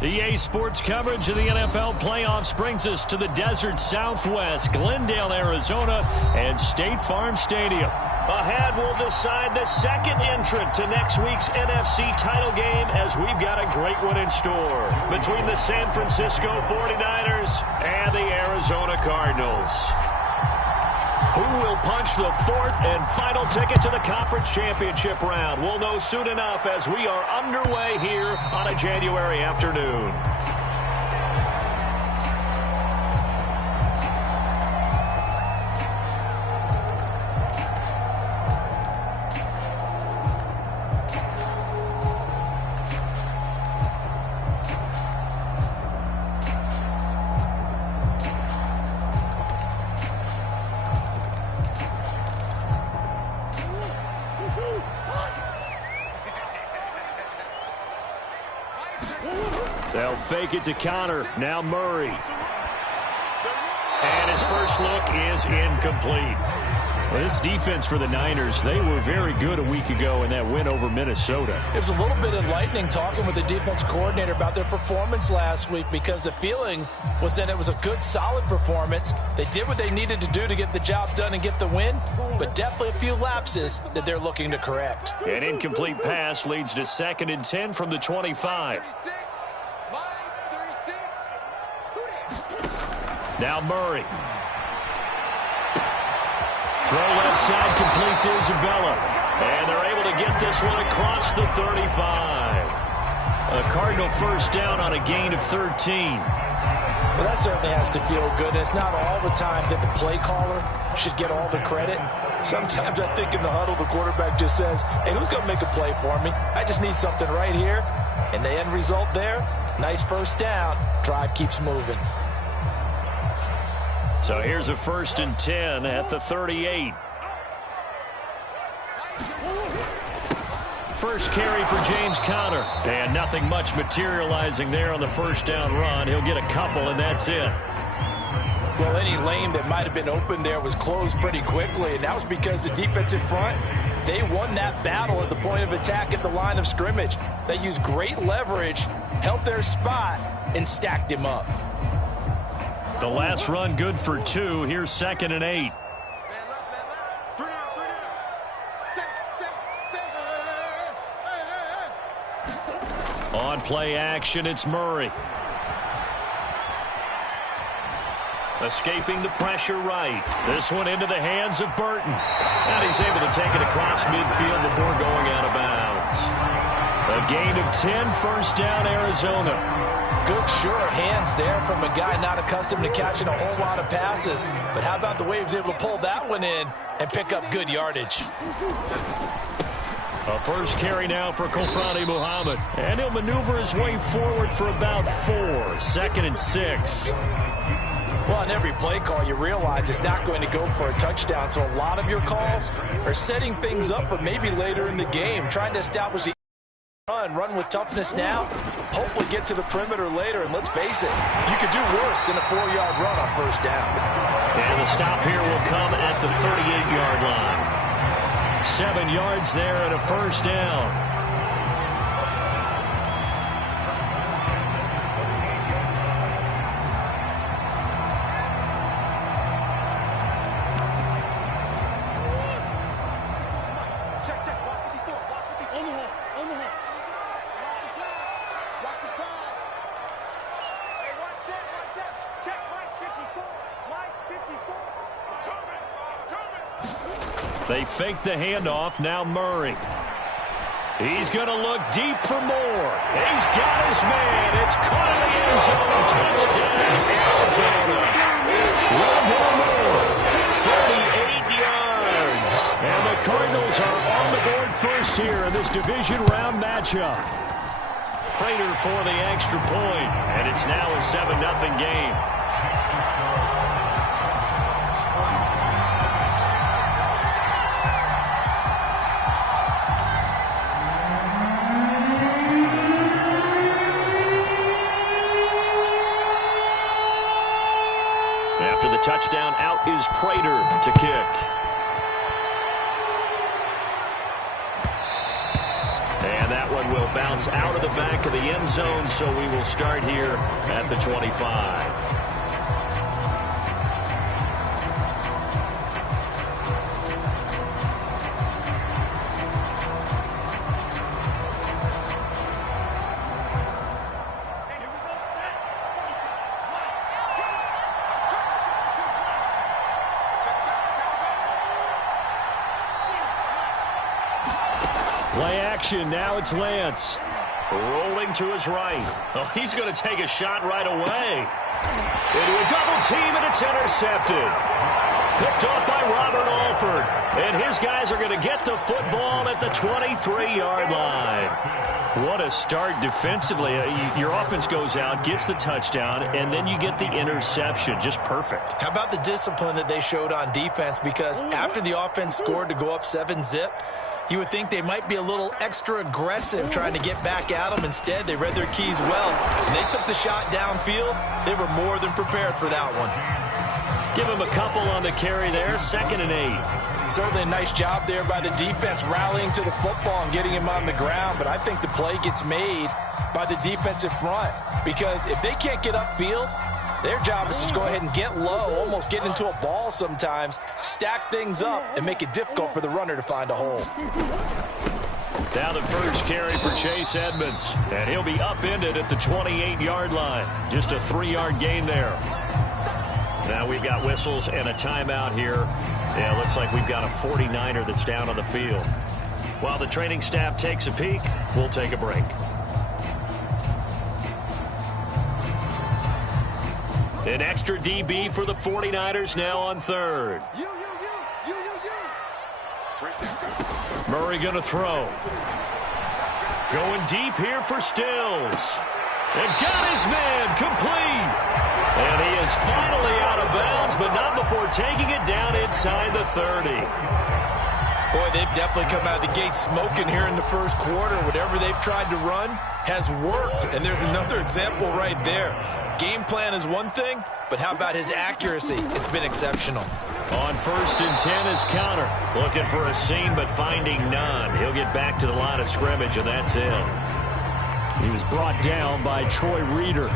EA Sports coverage of the NFL playoffs brings us to the desert Southwest, Glendale, Arizona, and State Farm Stadium. Ahead, we'll decide the second entrant to next week's NFC title game as we've got a great one in store between the San Francisco 49ers and the Arizona Cardinals. Who will punch the fourth and final ticket to the conference championship round? We'll know soon enough as we are underway here on a January afternoon. They'll fake it to Connor. Now Murray. And his first look is incomplete. Well, this defense for the Niners, they were very good a week ago in that win over Minnesota. It was a little bit enlightening talking with the defense coordinator about their performance last week because the feeling was that it was a good, solid performance. They did what they needed to do to get the job done and get the win, but definitely a few lapses that they're looking to correct. An incomplete pass leads to 2nd and 10 from the 25. Now Murray. Throw left side completes Isabella. And they're able to get this one across the 35. A Cardinal first down on a gain of 13. Well, that certainly has to feel good. It's not all the time that the play caller should get all the credit. Sometimes I think in the huddle, the quarterback just says, hey, who's going to make a play for me? I just need something right here. And the end result there, nice first down. Drive keeps moving. So here's a 1st and 10 at the 38. First carry for James Conner. And nothing much materializing there on the first down run. He'll get a couple, and that's it. Well, any lane that might have been open there was closed pretty quickly, and that was because the defensive front, they won that battle at the point of attack at the line of scrimmage. They used great leverage, held their spot, and stacked him up. The last run good for 2. Here's 2nd and 8. On play action, it's Murray. Escaping the pressure right. This one into the hands of Burton. And he's able to take it across midfield before going out of bounds. A gain of 10, first down, Arizona. Good, sure hands there from a guy not accustomed to catching a whole lot of passes. But how about the way he was able to pull that one in and pick up good yardage? A first carry now for Kofrani Muhammad. And he'll maneuver his way forward for about 4. 2nd and 6. Well, on every play call, you realize it's not going to go for a touchdown. So a lot of your calls are setting things up for maybe later in the game, trying to establish the run with toughness now, hopefully get to the perimeter later, and let's face it, you could do worse than a 4-yard run on first down. And the stop here will come at the 38-yard line. 7 yards there and a first down. They fake the handoff. Now Murray. He's going to look deep for more. He's got his man. It's caught in the end zone. Touchdown, Arizona. Wendell Moore, 38 yards. And the Cardinals are on the board first here in this division round matchup. Prater for the extra point, and it's now a 7-0 game. After the touchdown, out is Prater to kick. And that one will bounce out of the back of the end zone, so we will start here at the 25. Play action. Now it's Lance. Rolling to his right. Oh, he's going to take a shot right away. Into a double team, and it's intercepted. Picked off by Robert Alford. And his guys are going to get the football at the 23-yard line. What a start defensively. Your offense goes out, gets the touchdown, and then you get the interception. Just perfect. How about the discipline that they showed on defense? Because after the offense scored to go up 7-zip, you would think they might be a little extra aggressive trying to get back at them. Instead, they read their keys well, and they took the shot downfield. They were more than prepared for that one. Give him a couple on the carry there, 2nd and 8. Certainly a nice job there by the defense rallying to the football and getting him on the ground, but I think the play gets made by the defensive front because if they can't get upfield, their job is to go ahead and get low, almost get into a ball sometimes, stack things up, and make it difficult for the runner to find a hole. Now the first carry for Chase Edmonds, and he'll be upended at the 28-yard line. Just a 3-yard gain there. Now we've got whistles and a timeout here. Yeah, looks like we've got a 49er that's down on the field. While the training staff takes a peek, we'll take a break. An extra DB for the 49ers now on 3rd. Murray going to throw. Going deep here for Stills. And got his man complete. And he is finally out of bounds, but not before taking it down inside the 30. Boy, they've definitely come out of the gate smoking here in the first quarter. Whatever they've tried to run has worked. And there's another example right there. Game plan is one thing, but how about his accuracy? It's been exceptional. On 1st and 10 is Connor. Looking for a seam, but finding none. He'll get back to the line of scrimmage, and that's it. He was brought down by Troy Reeder.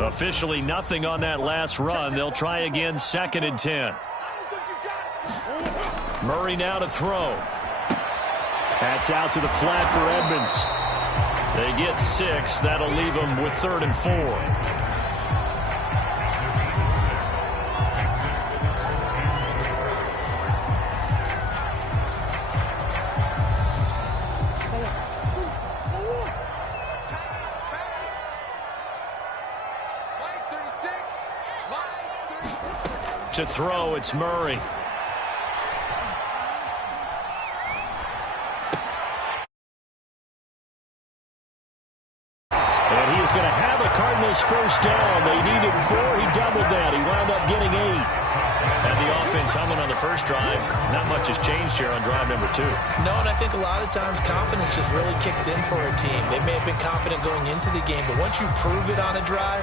Officially nothing on that last run. They'll try again 2nd and 10. Murray now to throw. That's out to the flat for Edmonds. They get 6. That'll leave them with 3rd and 4. To throw, it's Murray. And he is going to have a Cardinals first down. They needed 4. He doubled that. He wound up getting 8. And the offense humming on the first drive. Not much has changed here on drive number 2. No, and I think a lot of times confidence just really kicks in for a team. They may have been confident going into the game, but once you prove it on a drive,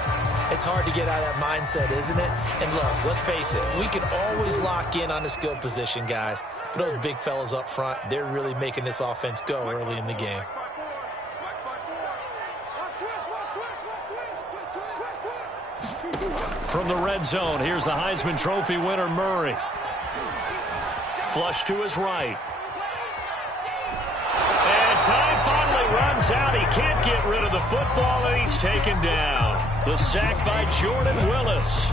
it's hard to get out of that mindset, isn't it? And look, let's face it, we can always lock in on a skill position, guys. But those big fellas up front, they're really making this offense go early in the game. From the red zone, here's the Heisman Trophy winner, Murray. Flush to his right. And time finally runs out. He can't get rid of the football, and he's taken down. The sack by Jordan Willis.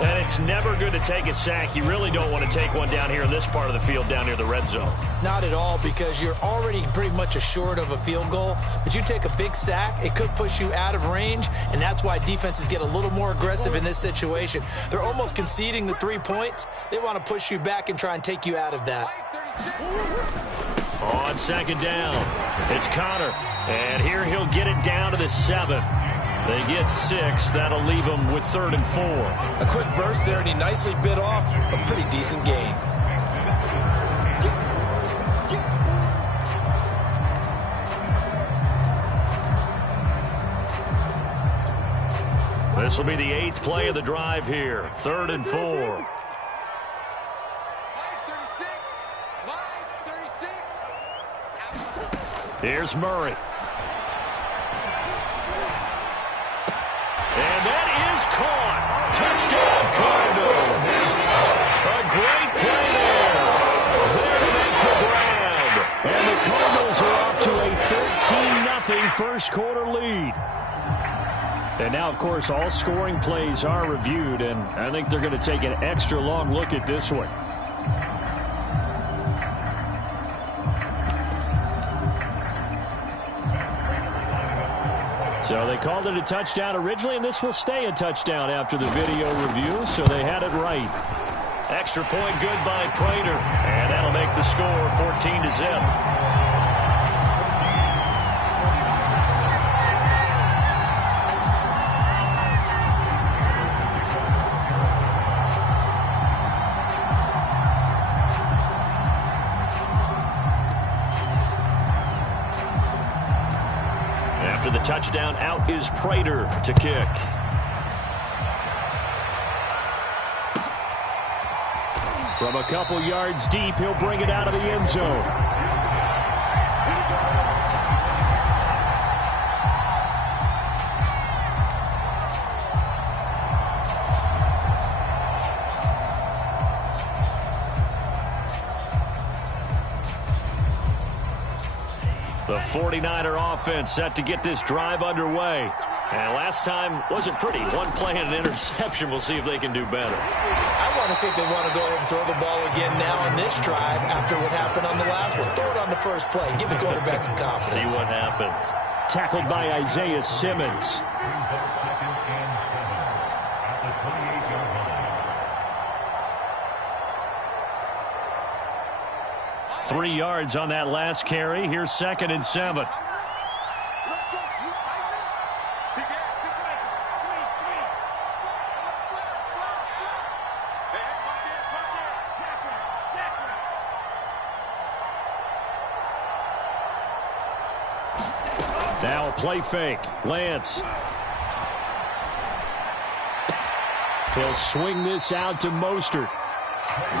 And it's never good to take a sack. You really don't want to take one down here in this part of the field, down near the red zone. Not at all, because you're already pretty much assured of a field goal. But you take a big sack, it could push you out of range, and that's why defenses get a little more aggressive in this situation. They're almost conceding the 3 points. They want to push you back and try and take you out of that. On 2nd down, it's Connor. And here he'll get it down to the 7. They get 6. That'll leave them with 3rd and 4. A quick burst there, and he nicely bit off a pretty decent gain. This will be the 8th play of the drive here. 3rd and 4. Here's Murray. And that is caught. Touchdown, Cardinals. A great play there. There to make the grab. And the Cardinals are off to a 13-0 first quarter lead. And now, of course, all scoring plays are reviewed, and I think they're going to take an extra long look at this one. So they called it a touchdown originally, and this will stay a touchdown after the video review, so they had it right. Extra point good by Prater, and that'll make the score 14-0. After the touchdown, out is Prater to kick. From a couple yards deep, he'll bring it out of the end zone. The 49er offense set to get this drive underway. And last time wasn't pretty. One play and an interception. We'll see if they can do better. I want to see if they want to go ahead and throw the ball again now on this drive after what happened on the last one. Throw it on the first play. Give the quarterback some confidence. See what happens. Tackled by Isaiah Simmons. 3 yards on that last carry. Here's 2nd and 7. Now a play fake. Lance. He'll swing this out to Mostert.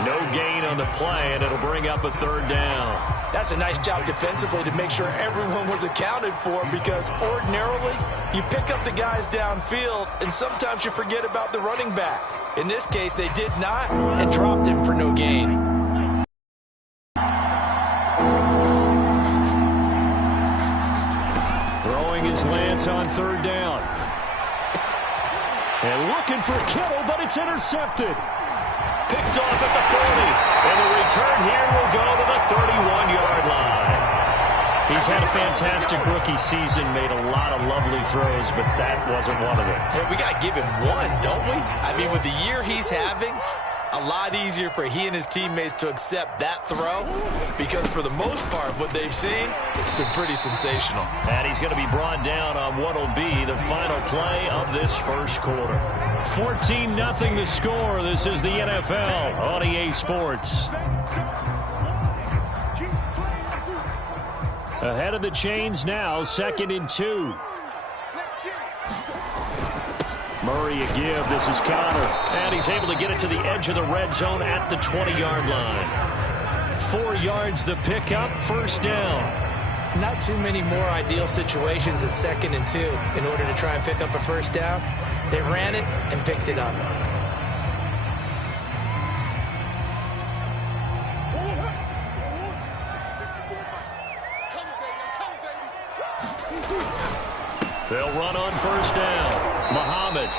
No gain on the play, and it'll bring up a 3rd down. That's a nice job defensively to make sure everyone was accounted for, because ordinarily you pick up the guys downfield and sometimes you forget about the running back. In this case, they did not and dropped him for no gain. Throwing his Lance on 3rd down. And looking for Kittle, but it's intercepted. Picked off at the 40. And the return here will go to the 31-yard line. He's had a fantastic rookie season, made a lot of lovely throws, but that wasn't one of them. Hey, we got to give him one, don't we? I mean, with the year he's having, a lot easier for he and his teammates to accept that throw, because for the most part, what they've seen, it's been pretty sensational. And he's going to be brought down on what will be the final play of this first quarter. 14-0 the score. This is the NFL on EA Sports. Ahead of the chains now, 2nd and 2. Murray a give. This is Connor. And he's able to get it to the edge of the red zone at the 20-yard line. 4 yards the pickup, 1st down. Not too many more ideal situations at 2nd and 2 in order to try and pick up a 1st down. They ran it and picked it up. They'll run on 1st down. Muhammad.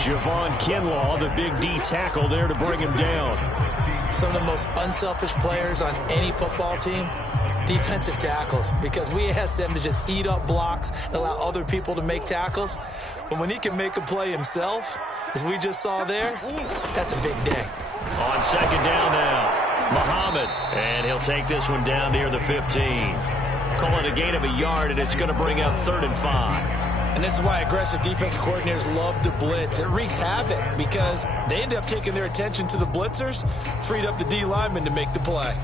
Javon Kinlaw, the big D tackle there to bring him down. Some of the most unselfish players on any football team, defensive tackles, because we ask them to just eat up blocks and allow other people to make tackles. But when he can make a play himself, as we just saw there, that's a big day. On 2nd down now, Muhammad. And he'll take this one down near the 15. Call it a gain of a yard, and it's going to bring up 3rd and 5. And this is why aggressive defensive coordinators love to blitz. It wreaks havoc because they end up taking their attention to the blitzers, freed up the D lineman to make the play.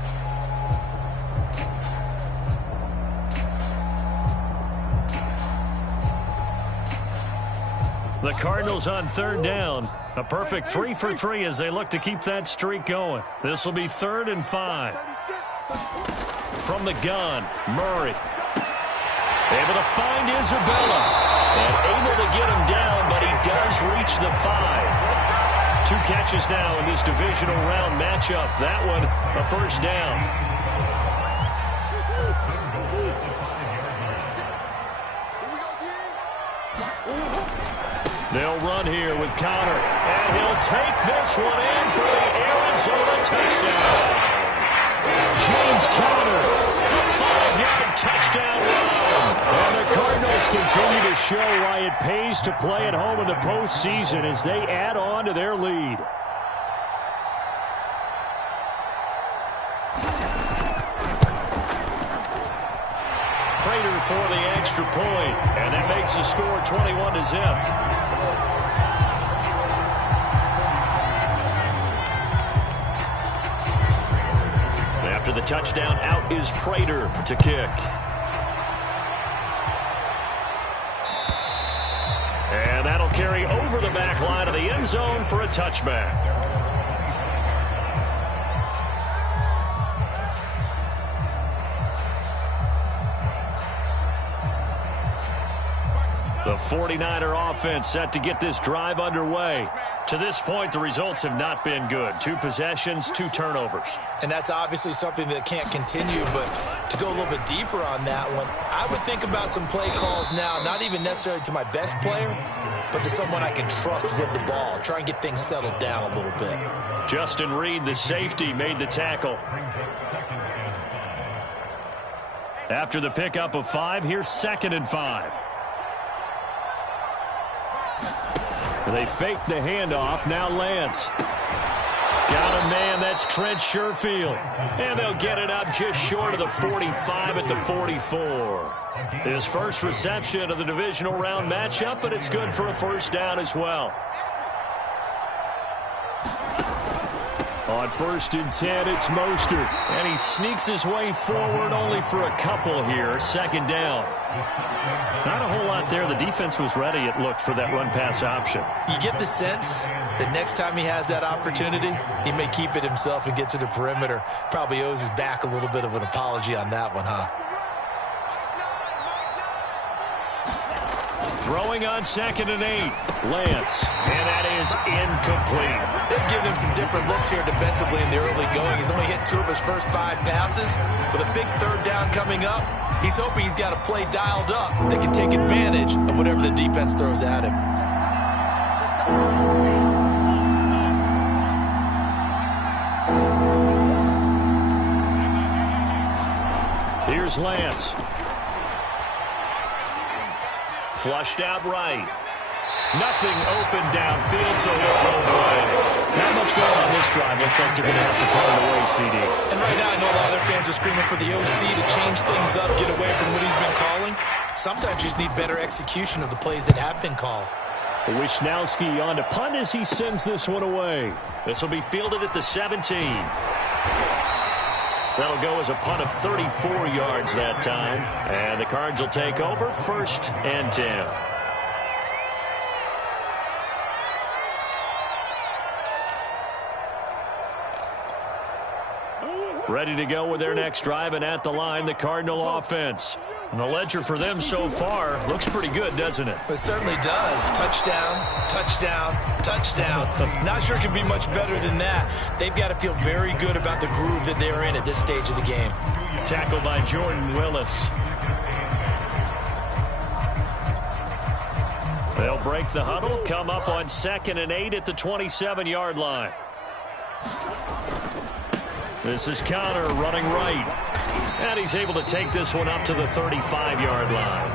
The Cardinals on third down. A perfect 3 for 3 as they look to keep that streak going. This will be 3rd and 5. From the gun, Murray. Able to find Isabella. And able to get him down, but he does reach the 5. 2 catches now in this divisional round matchup. That one, a first down. They'll run here with Connor, and he'll take this one in for the Arizona touchdown. James Conner, a 5-yard touchdown run. And the Cardinals continue to show why it pays to play at home in the postseason as they add on to their lead. Prater for the extra point, and that makes the score 21-0. After the touchdown, out is Prater to kick. And that'll carry over the back line of the end zone for a touchback. The 49er offense set to get this drive underway. To this point, the results have not been good. 2 possessions, 2 turnovers. And that's obviously something that can't continue, but to go a little bit deeper on that one, I would think about some play calls now, not even necessarily to my best player, but to someone I can trust with the ball. Try and get things settled down a little bit. Justin Reed, the safety, made the tackle. After the pickup of 5, here's 2nd and 5. They fake the handoff. Now Lance. Got a man. That's Trent Sherfield. And they'll get it up just short of the 45 at the 44. His first reception of the divisional round matchup, but it's good for a first down as well. On 1st and 10, it's Mostert. And he sneaks his way forward only for a couple here. 2nd down. Not a whole lot there. The defense was ready, it looked, for that run-pass option. You get the sense that next time he has that opportunity, he may keep it himself and get to the perimeter. Probably owes his back a little bit of an apology on that one, huh? Throwing on 2nd and 8. Lance. And that is incomplete. They've given him some different looks here defensively in the early going. He's only hit 2 of his first 5 passes. With a big 3rd down coming up, he's hoping he's got a play dialed up that can take advantage of whatever the defense throws at him. Here's Lance. Flushed out right. Nothing open downfield, so he'll throw it away. Not much going on this drive. Looks like they're going to have to pull it away, CD. And right now, I know a lot of their fans are screaming for the OC to change things up, get away from what he's been calling. Sometimes you just need better execution of the plays that have been called. Wisnowski on to punt as he sends this one away. This will be fielded at the 17. That'll go as a punt of 34 yards that time. And the Cards will take over 1st and 10. Ready to go with their next drive, and at the line, the Cardinal offense. And the ledger for them so far looks pretty good, doesn't it? It certainly does. Touchdown, touchdown, touchdown. Not sure it can be much better than that. They've got to feel very good about the groove that they're in at this stage of the game. Tackled by Jordan Willis. They'll break the huddle, come up on 2nd and 8 at the 27-yard line. This is Connor running right. And he's able to take this one up to the 35-yard line.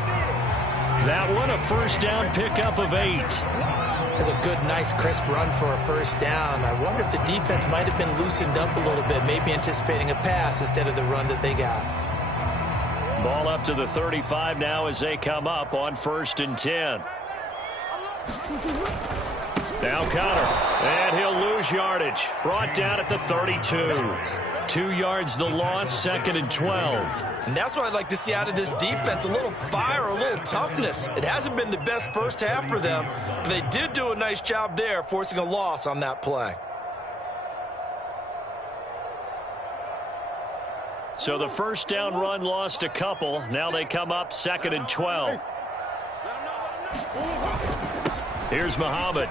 That one, a first down pickup of 8. That's a good, nice, crisp run for a first down. I wonder if the defense might have been loosened up a little bit, maybe anticipating a pass instead of the run that they got. Ball up to the 35 now as they come up on 1st and 10. Now Connor, and he'll lose yardage. Brought down at the 32. 2 yards the loss, 2nd and 12. And that's what I'd like to see out of this defense, a little fire, a little toughness. It hasn't been the best first half for them, but they did do a nice job there, forcing a loss on that play. So the first down run lost a couple. Now they come up 2nd and 12. Here's Muhammad.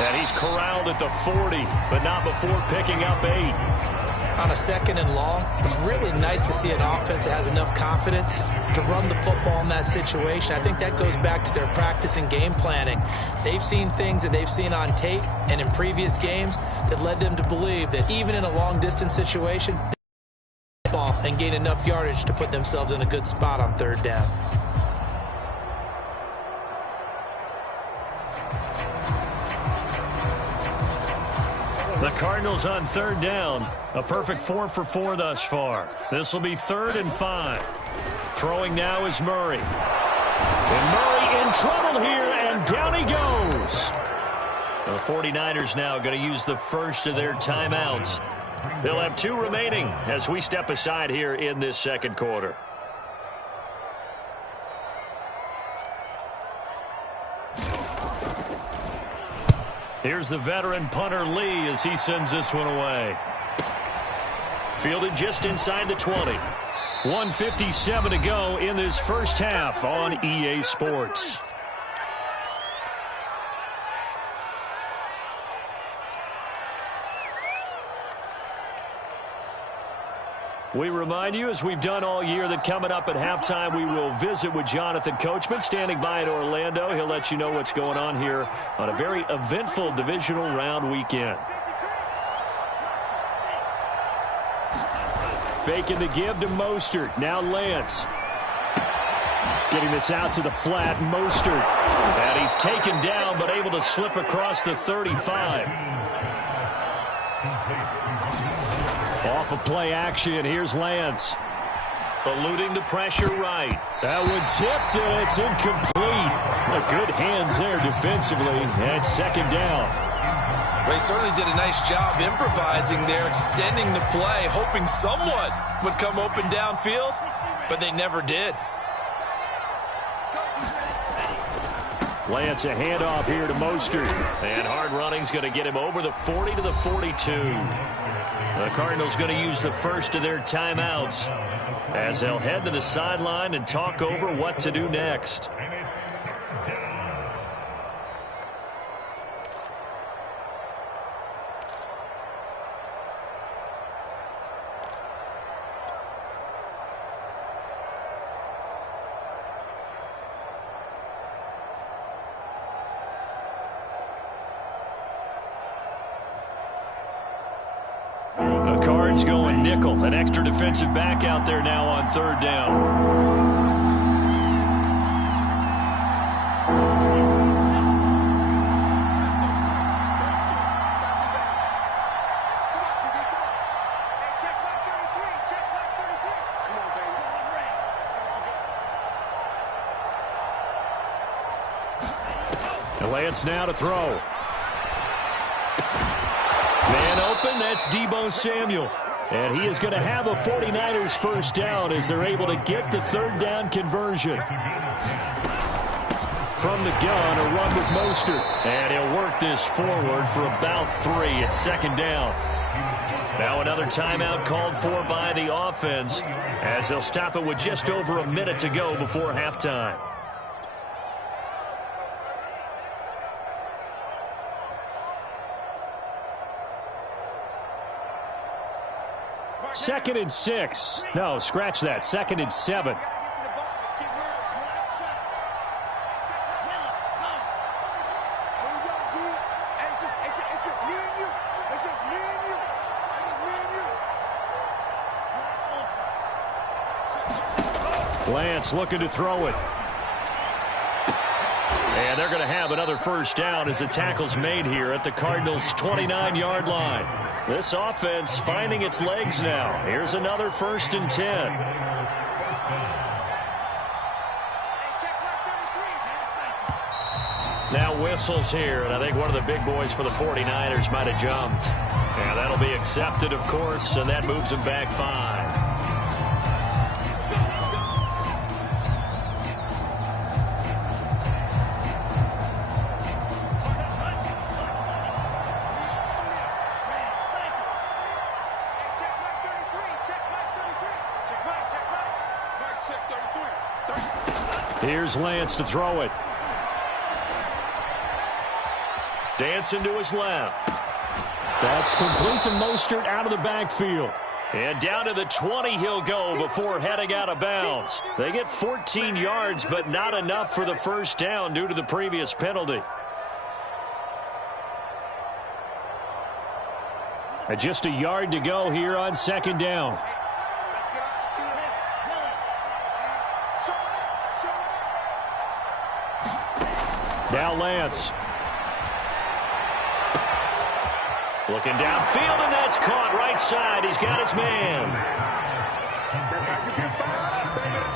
And he's corralled at the 40, but not before picking up 8. On a 2nd and long, it's really nice to see an offense that has enough confidence to run the football in that situation. I think that goes back to their practice and game planning. They've seen things that they've seen on tape and in previous games that led them to believe that even in a long-distance situation, they can ball and gain enough yardage to put themselves in a good spot on 3rd down. The Cardinals on 3rd down. A perfect 4 for 4 thus far. This will be 3rd and 5. Throwing now is Murray. And Murray in trouble here, and down he goes. The 49ers now going to use the first of their timeouts. They'll have 2 remaining as we step aside here in this 2nd quarter. Here's the veteran punter Lee as he sends this one away. Fielded just inside the 20. 1:57 to go in this first half on EA Sports. We remind you, as we've done all year, that coming up at halftime, we will visit with Jonathan Coachman, standing by in Orlando. He'll let you know what's going on here on a very eventful divisional round weekend. Faking the give to Mostert. Now Lance. Getting this out to the flat, Mostert. And he's taken down, but able to slip across the 35. Off of play action, here's Lance. Eluding the pressure right. That one tipped, and it's incomplete. Good hands there defensively, and 2nd down. Well, he certainly did a nice job improvising there, extending the play, hoping someone would come open downfield, but they never did. Lance, a handoff here to Mostert. And hard running's going to get him over the 40 to the 42. The Cardinals going to use the first of their timeouts as they'll head to the sideline and talk over what to do next. Cards going nickel. An extra defensive back out there now on 3rd down. And Lance now to throw. Man open, that's Deebo Samuel. And he is going to have a 49ers first down as they're able to get the 3rd down conversion. From the gun, a run with Mostert. And he'll work this forward for about 3 at 2nd down. Now another timeout called for by the offense as they'll stop it with just over a minute to go before halftime. Second and 6. No, scratch that. 2nd and 7. Lance looking to throw it. And they're going to have another first down as the tackle's made here at the Cardinals' 29-yard line. This offense finding its legs now. Here's another 1st and 10. Now whistles here, and I think one of the big boys for the 49ers might have jumped. And that'll be accepted, of course, and that moves him back 5. Here's Lance to throw it. Dancing to his left. That's complete to Mostert out of the backfield. And down to the 20 he'll go before heading out of bounds. They get 14 yards, but not enough for the first down due to the previous penalty. And just a yard to go here on second down. Now Lance. Looking downfield, and that's caught right side. He's got his man.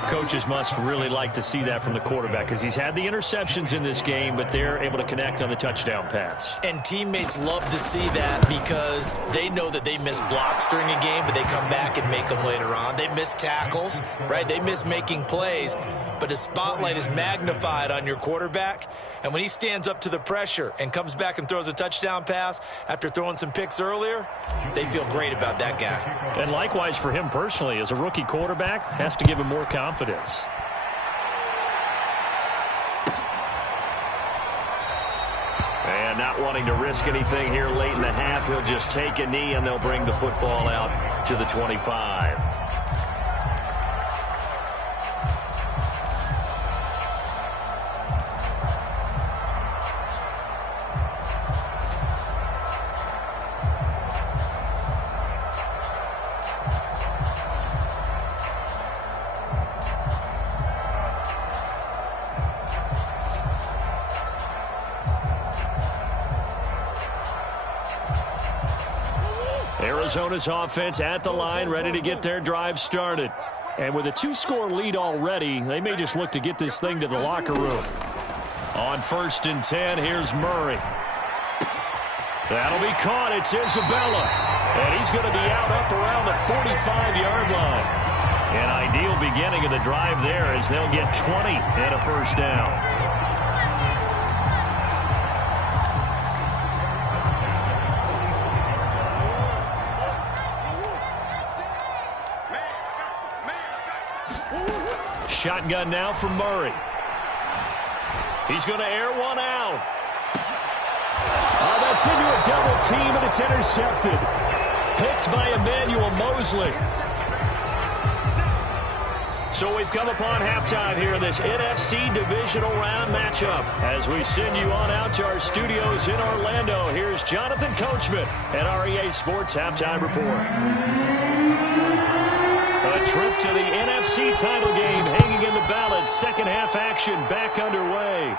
Coaches must really like to see that from the quarterback because he's had the interceptions in this game, but they're able to connect on the touchdown pass. And teammates love to see that because they know that they miss blocks during a game, but they come back and make them later on. They miss tackles, right? They miss making plays, but the spotlight is magnified on your quarterback. And when he stands up to the pressure and comes back and throws a touchdown pass after throwing some picks earlier, they feel great about that guy. And likewise for him personally, as a rookie quarterback, has to give him more confidence. And not wanting to risk anything here late in the half, he'll just take a knee and they'll bring the football out to the 25. Arizona's offense at the line, ready to get their drive started. And with a 2-score lead already, they may just look to get this thing to the locker room. On 1st and 10, here's Murray. That'll be caught. It's Isabella. And he's going to be out up around the 45-yard line. An ideal beginning of the drive there as they'll get 20 and a first down. Shotgun now from Murray. He's going to air one out. Oh, that's into a double team, and it's intercepted. Picked by Emmanuel Mosley. So we've come upon halftime here in this NFC Divisional Round matchup. As we send you on out to our studios in Orlando, here's Jonathan Coachman at REA Sports Halftime Report. A trip to the NFC title game hanging in the balance. Second half action back underway.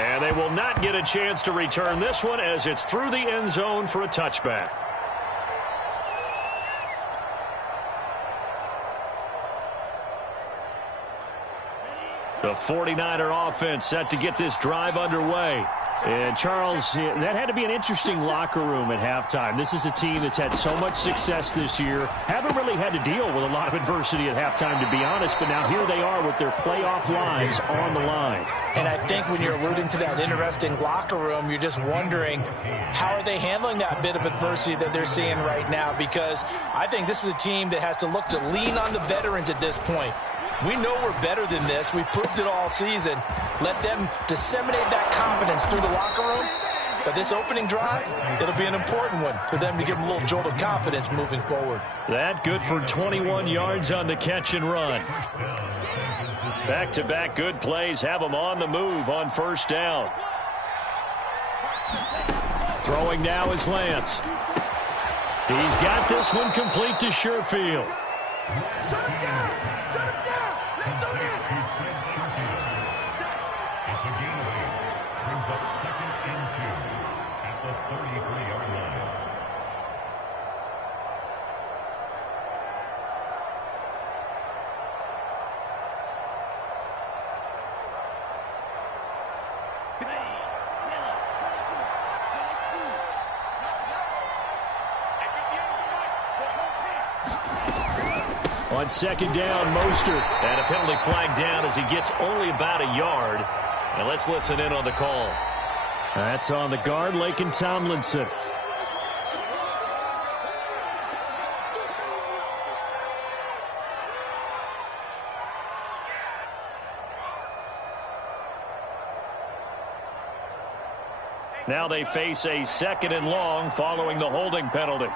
And they will not get a chance to return this one as it's through the end zone for a touchback. The 49er offense set to get this drive underway. And, Charles, that had to be an interesting locker room at halftime. This is a team that's had so much success this year. Haven't really had to deal with a lot of adversity at halftime, to be honest. But now here they are with their playoff lives on the line. And I think when you're alluding to that interesting locker room, you're just wondering how are they handling that bit of adversity that they're seeing right now? Because I think this is a team that has to look to lean on the veterans at this point. We know we're better than this. We've proved it all season. Let them disseminate that confidence through the locker room. But this opening drive, it'll be an important one for them to give them a little jolt of confidence moving forward. That good for 21 yards on the catch and run. Back-to-back good plays have them on the move on first down. Throwing now is Lance. He's got this one complete to Sherfield. On second down, Mostert. And a penalty flag down as he gets only about a yard. And let's listen in on the call. That's on the guard, Laken Tomlinson. Now they face a second and long following the holding penalty.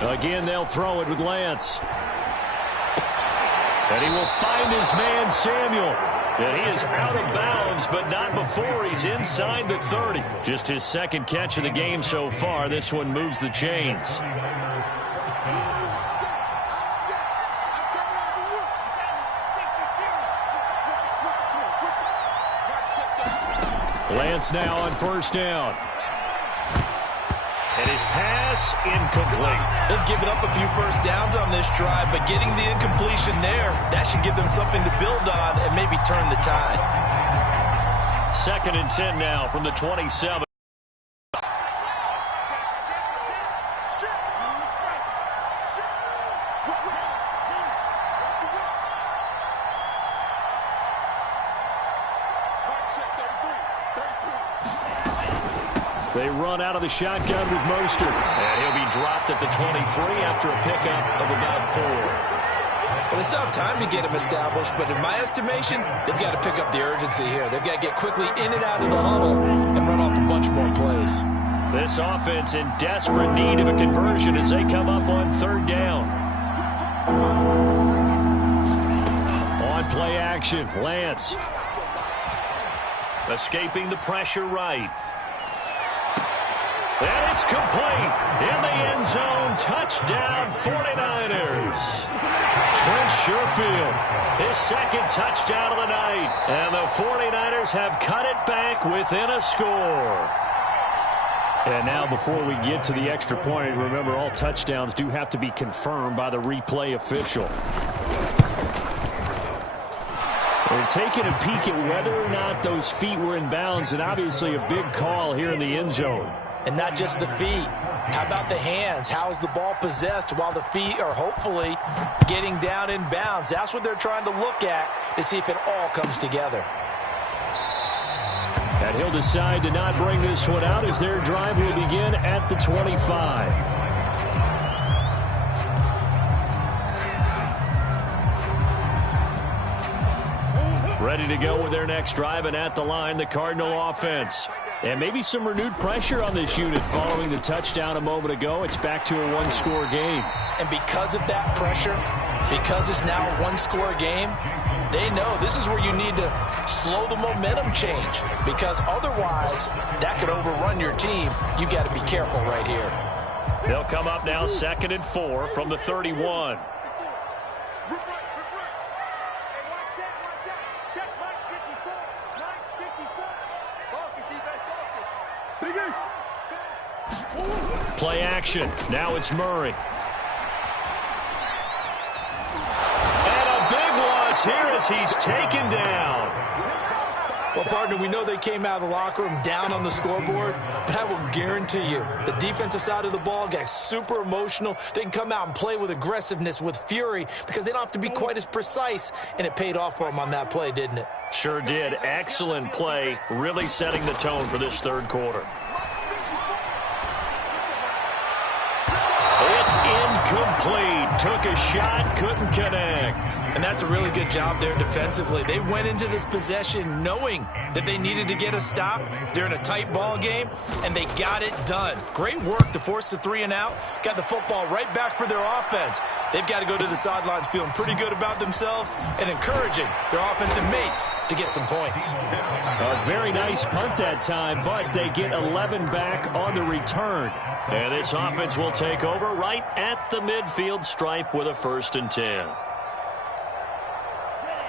Again, they'll throw it with Lance. And he will find his man, Samuel. And he is out of bounds, but not before he's inside the 30. Just his second catch of the game so far. This one moves the chains. Lance now on first down. And his pass incomplete. They've given up a few first downs on this drive, but getting the incompletion there, that should give them something to build on and maybe turn the tide. 2nd and 10 now from the 27. They run out of the shotgun with Mostert. And he'll be dropped at the 23 after a pickup of about 4. Well, they still have time to get him established, but in my estimation, they've got to pick up the urgency here. They've got to get quickly in and out of the huddle and run off a bunch more plays. This offense in desperate need of a conversion as they come up on 3rd down. On play action, Lance. Escaping the pressure right. And it's complete. In the end zone, touchdown 49ers. Trent Sherfield, his second touchdown of the night. And the 49ers have cut it back within a score. And now before we get to the extra point, remember all touchdowns do have to be confirmed by the replay official. They're taking a peek at whether or not those feet were in bounds, and obviously a big call here in the end zone. And not just the feet. How about the hands? How is the ball possessed while the feet are hopefully getting down in bounds? That's what they're trying to look at to see if it all comes together. And he'll decide to not bring this one out as their drive will begin at the 25. Ready to go with their next drive, and at the line, the Cardinal offense. And maybe some renewed pressure on this unit following the touchdown a moment ago. It's back to a one-score game. And because of that pressure, because it's now a one-score game, they know this is where you need to slow the momentum change, because otherwise that could overrun your team. You've got to be careful right here. They'll come up now 2nd and 4 from the 31. Play action. Now it's Murray. And a big loss here as he's taken down. Well, partner, we know they came out of the locker room down on the scoreboard, but I will guarantee you the defensive side of the ball got super emotional. They can come out and play with aggressiveness, with fury, because they don't have to be quite as precise, and it paid off for them on that play, didn't it? Sure did. Excellent play, really setting the tone for this 3rd quarter. It's incomplete. Took a shot, couldn't connect. And that's a really good job there defensively. They went into this possession knowing that they needed to get a stop. They're in a tight ball game, and they got it done. Great work to force the 3 and out. Got the football right back for their offense. They've got to go to the sidelines feeling pretty good about themselves and encouraging their offensive mates to get some points. A very nice punt that time, but they get 11 back on the return. And this offense will take over right at the midfield stripe with a 1st and 10.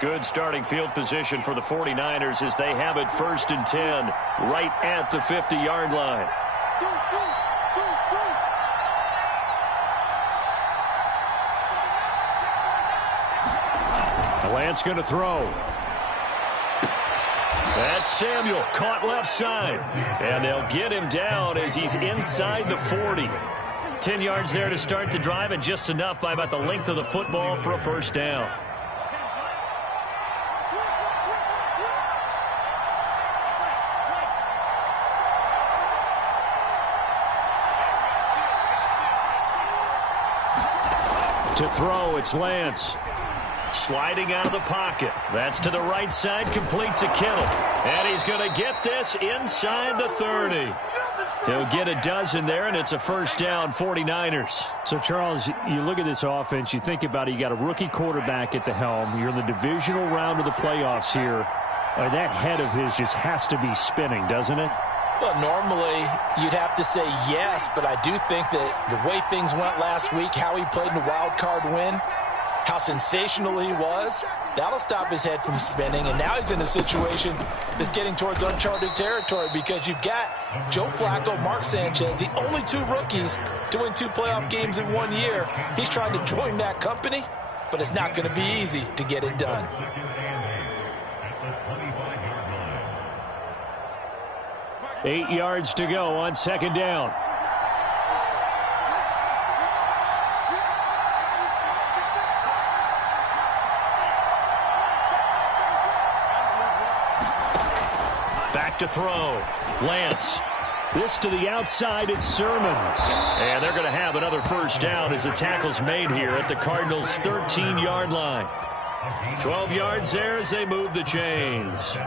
Good starting field position for the 49ers as they have it 1st and 10 right at the 50-yard line. Lance going to throw. That's Samuel, caught left side. And they'll get him down as he's inside the 40. 10 yards there to start the drive, and just enough by about the length of the football for a first down. To throw, it's Lance. Sliding out of the pocket. That's to the right side, complete to Kittle. And he's going to get this inside the 30. He'll get a dozen there, and it's a first down, 49ers. So, Charles, you look at this offense, you think about it, you got a rookie quarterback at the helm. You're in the divisional round of the playoffs here. That head of his just has to be spinning, doesn't it? Well, normally you'd have to say yes, but I do think that the way things went last week, how he played in the wild card win, how sensational he was, that'll stop his head from spinning. And now he's in a situation that's getting towards uncharted territory because you've got Joe Flacco, Mark Sanchez, the only two rookies to win 2 playoff games in 1 year. He's trying to join that company, but it's not going to be easy to get it done. Eight yards to go on second down. Back to throw. Lance. This to the outside, it's Sermon. And they're going to have another first down as the tackle's made here at the Cardinals' 13-yard line. 12 yards there as they move the chains.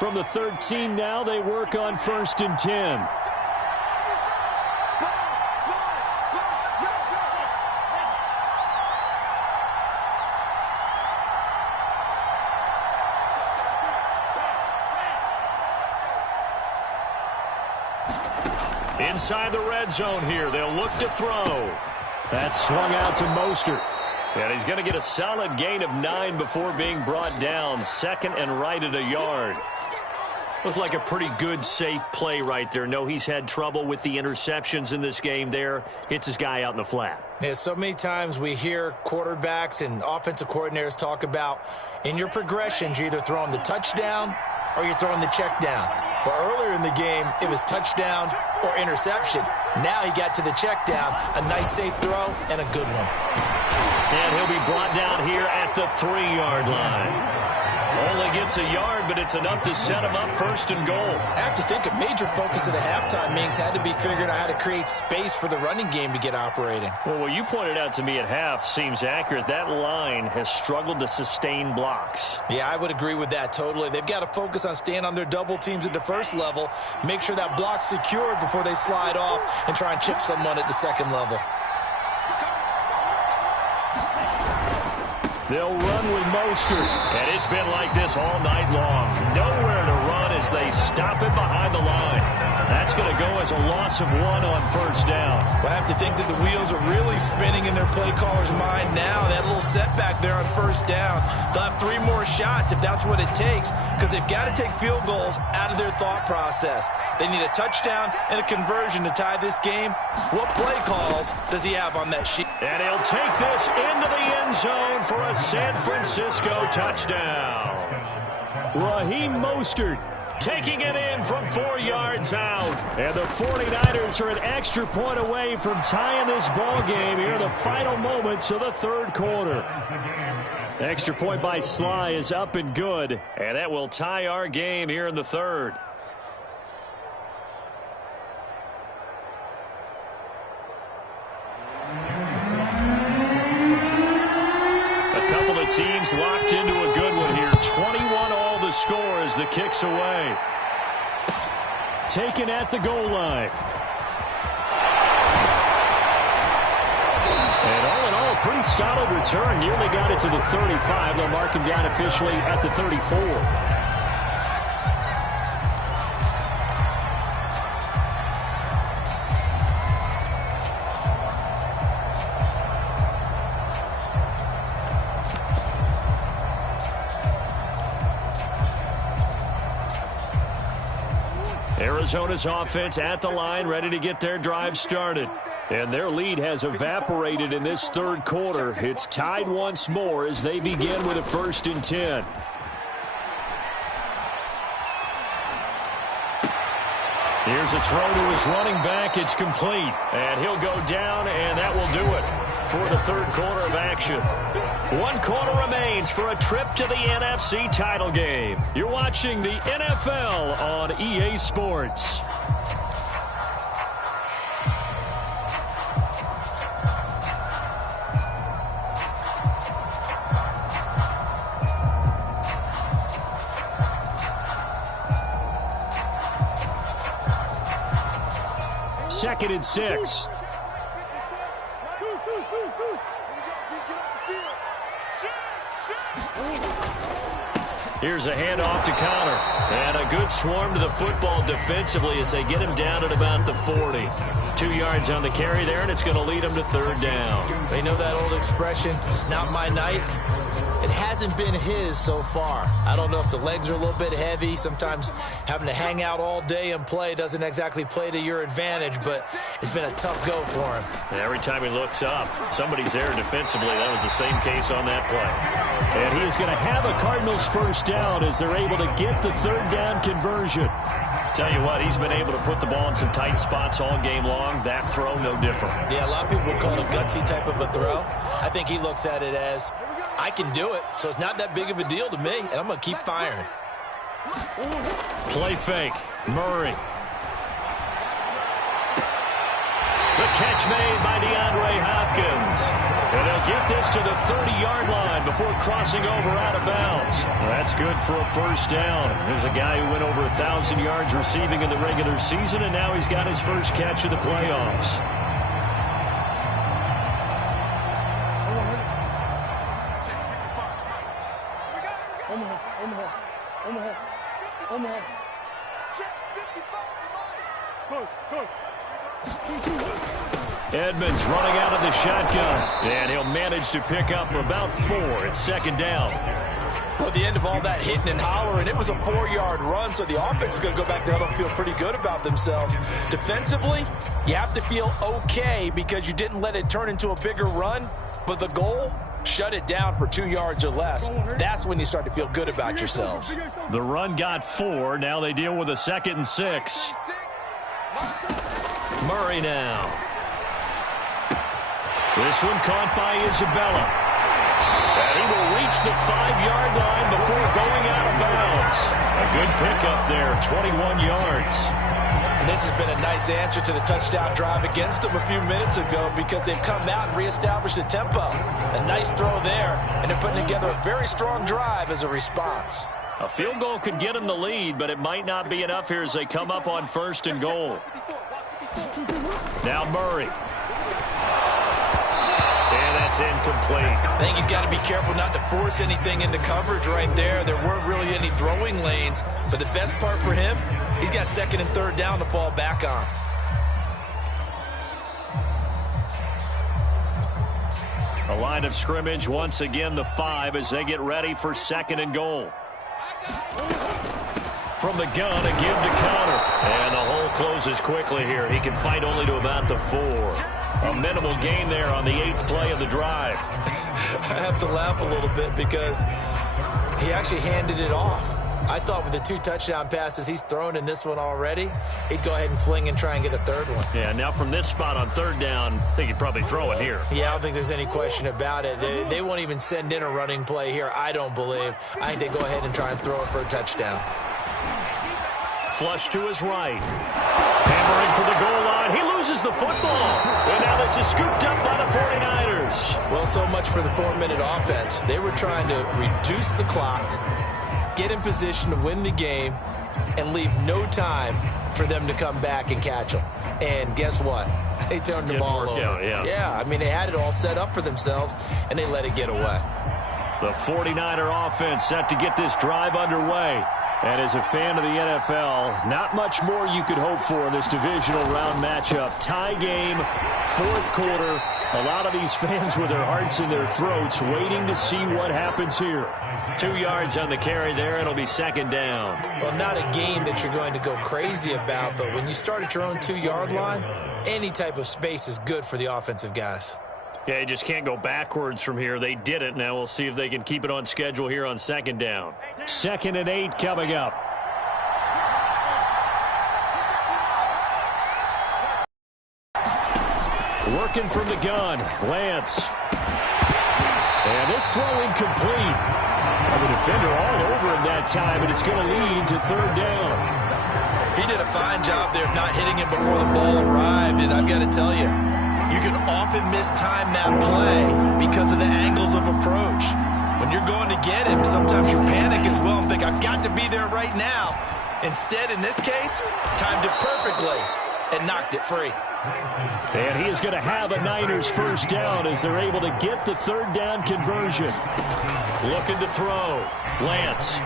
From the 13 now, they work on 1st and 10. Inside the red zone here, they'll look to throw. That's swung out to Mostert. And he's going to get a solid gain of 9 before being brought down. Second and right at a yard. Looked like a pretty good, safe play right there. No, he's had trouble with the interceptions in this game there. Hits his guy out in the flat. Yeah, so many times we hear quarterbacks and offensive coordinators talk about in your progressions, you're either throwing the touchdown or you're throwing the check down. But earlier in the game, it was touchdown or interception. Now he got to the check down, a nice safe throw, and a good one. And he'll be brought down here at the 3-yard line. Only gets a yard, but it's enough to set him up 1st and goal. I have to think a major focus of the halftime meetings had to be figuring out how to create space for the running game to get operating. Well, what you pointed out to me at half seems accurate. That line has struggled to sustain blocks. Yeah, I would agree with that totally. They've got to focus on staying on their double teams at the first level, make sure that block's secured before they slide off and try and chip someone at the second level. They'll run with Mostert. And it's been like this all night long. Nowhere to run as they stop him behind the line. That's going to go as a loss of 1 on 1st down. Well, I have to think that the wheels are really spinning in their play caller's mind now. That little setback there on 1st down. They'll have 3 more shots if that's what it takes, because they've got to take field goals out of their thought process. They need a touchdown and a conversion to tie this game. What play calls does he have on that sheet? And he'll take this into the end zone for a San Francisco touchdown. Raheem Mostert taking it in from 4 yards out. And the 49ers are an extra point away from tying this ball game here in the final moments of the 3rd quarter. Extra point by Sly is up and good. And that will tie our game here in the 3rd. Teams locked into a good one here. 21 all the score as the kick's away. Taken at the goal line. And all in all, pretty solid return. Nearly got it to the 35. They'll mark him down officially at the 34. Arizona's offense at the line, ready to get their drive started. And their lead has evaporated in this third quarter. It's tied once more as they begin with a 1st and 10. Here's a throw to his running back. It's complete. And he'll go down, and that will do it for the third quarter of action. 1 quarter remains for a trip to the NFC title game. You're watching the NFL on EA Sports. Second and 6. Here's a handoff to Connor. And a good swarm to the football defensively as they get him down at about the 40. 2 yards on the carry there, and it's going to lead him to 3rd down. They know that old expression, it's not my night. It hasn't been his so far. I don't know if the legs are a little bit heavy. Sometimes having to hang out all day and play doesn't exactly play to your advantage, but it's been a tough go for him. Every time he looks up, somebody's there defensively. That was the same case on that play. And he is going to have a Cardinals 1st down as they're able to get the 3rd down conversion. Tell you what, he's been able to put the ball in some tight spots all game long. That throw, no different. Yeah, a lot of people would call it a gutsy type of a throw. I think he looks at it as, I can do it, so it's not that big of a deal to me, and I'm going to keep firing. Play fake. Murray. The catch made by DeAndre Hopkins. And they'll get this to the 30-yard line before crossing over out of bounds. That's good for a 1st down. There's a guy who went over 1,000 yards receiving in the regular season, and now he's got his first catch of the playoffs. Edmonds running out of the shotgun, and he'll manage to pick up about 4. It's 2nd down. Well, at the end of all that hitting and hollering, it was a 4-yard run, so the offense is going to go back there and feel pretty good about themselves. Defensively, you have to feel okay because you didn't let it turn into a bigger run, but the goal, shut it down for 2 yards or less. That's when you start to feel good about yourselves. The run got 4. Now they deal with a 2nd and 6. Murray now. This one caught by Isabella. And he will reach the 5-yard line before going out of bounds. A good pickup there, 21 yards. And this has been a nice answer to the touchdown drive against them a few minutes ago because they've come out and reestablished the tempo. A nice throw there, and they're putting together a very strong drive as a response. A field goal could get them the lead, but it might not be enough here as they come up on 1st and goal. Now Murray. And that's incomplete. I think he's got to be careful not to force anything into coverage right there. There weren't really any throwing lanes, but the best part for him, he's got 2nd and 3rd down to fall back on. A line of scrimmage, once again the 5 as they get ready for 2nd and goal. From the gun, a give to Connor. And the hole closes quickly here. He can fight only to about the 4. A minimal gain there on the 8th play of the drive. I have to laugh a little bit because he actually handed it off. I thought with the 2 touchdown passes he's thrown in this one already, he'd go ahead and fling and try and get a 3rd one. Yeah, now from this spot on 3rd down, I think he'd probably throw it here. Yeah, I don't think there's any question about it. They won't even send in a running play here, I don't believe. I think they go ahead and try and throw it for a touchdown. Flush to his right. Hammering for the goal line. He loses the football. And now this is scooped up by the 49ers. Well, so much for the 4-minute offense. They were trying to reduce the clock, get in position to win the game, and leave no time for them to come back and catch them. And guess what? They turned the ball over. Yeah, I mean, they had it all set up for themselves, and they let it get away. The 49er offense set to get this drive underway. And as a fan of the NFL, not much more you could hope for in this divisional round matchup. Tie game, fourth quarter. A lot of these fans with their hearts in their throats waiting to see what happens here. 2 yards on the carry there. It'll be second down. Well, not a game that you're going to go crazy about, but when you start at your own 2-yard line, any type of space is good for the offensive guys. Yeah, you just can't go backwards from here. They did it. Now we'll see if they can keep it on schedule here on second down. 2nd and 8 coming up. Working from the gun, Lance. And this throw incomplete. The defender all over him that time, and it's going to lead to third down. He did a fine job there of not hitting him before the ball arrived, and I've got to tell you, you can often mistime that play because of the angles of approach. When you're going to get him, sometimes you panic as well and think, I've got to be there right now. Instead, in this case, timed it perfectly and knocked it free. And he is going to have a Niners first down as they're able to get the third down conversion. Looking to throw. Lance.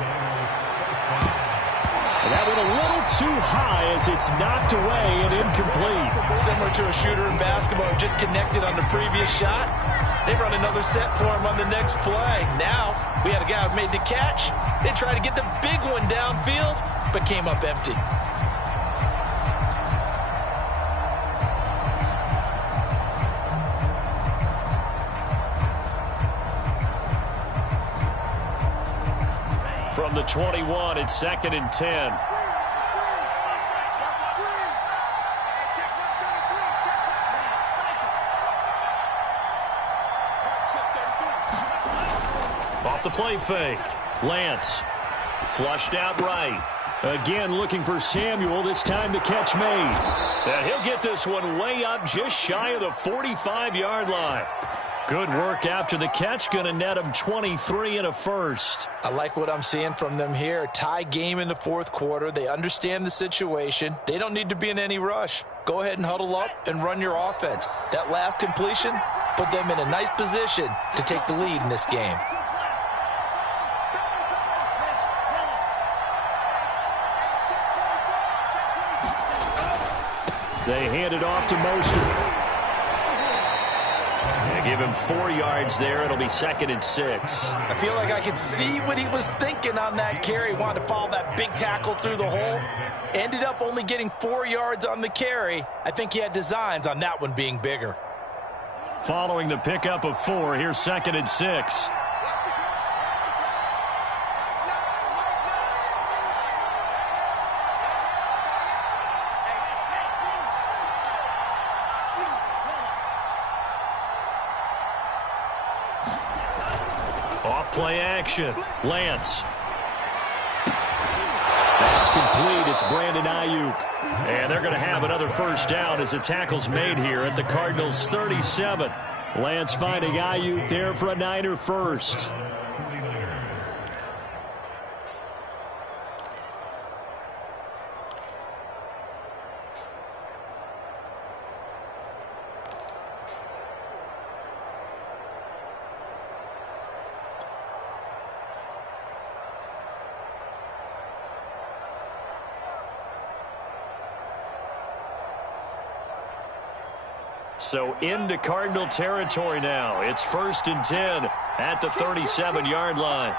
And that went a little too high as it's knocked away and incomplete. Similar to a shooter in basketball who just connected on the previous shot. They run another set for him on the next play. Now, we had a guy who made the catch. They tried to get the big one downfield, but came up empty. From the 21, it's 2nd and 10. Off the play fake. Lance. Flushed out right. Again looking for Samuel. This time the catch made. And he'll get this one way up just shy of the 45-yard line. Good work after the catch. Going to net him 23 and a first. I like what I'm seeing from them here. Tie game in the fourth quarter. They understand the situation. They don't need to be in any rush. Go ahead and huddle up and run your offense. That last completion put them in a nice position to take the lead in this game. They hand it off to Mostert. Give him 4 yards there. It'll be 2nd and 6. I feel like I could see what he was thinking on that carry. Wanted to follow that big tackle through the hole. Ended up only getting 4 yards on the carry. I think he had designs on that one being bigger. Following the pickup of 4, here's 2nd and 6. Play action. Lance. That's complete. It's Brandon Ayuk. And they're going to have another first down as the tackle's made here at the Cardinals' 37. Lance finding Ayuk there for a Niner first. So into Cardinal territory now. It's 1st and 10 at the 37-yard line.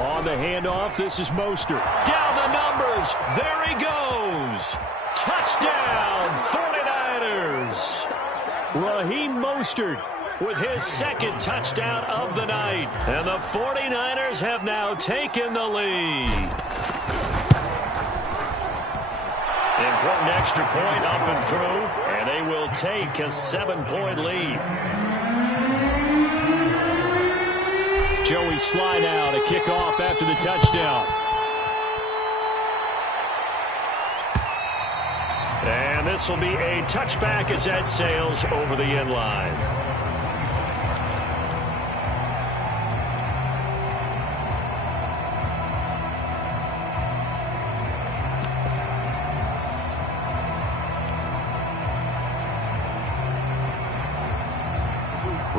On the handoff, this is Mostert. Down the numbers. There he goes. Touchdown, 49ers. Raheem Mostert with his 2nd touchdown of the night. And the 49ers have now taken the lead. Important extra point up and through, and they will take a 7-point lead. Joey Sly now to kick off after the touchdown. And this will be a touchback as that sails over the end line.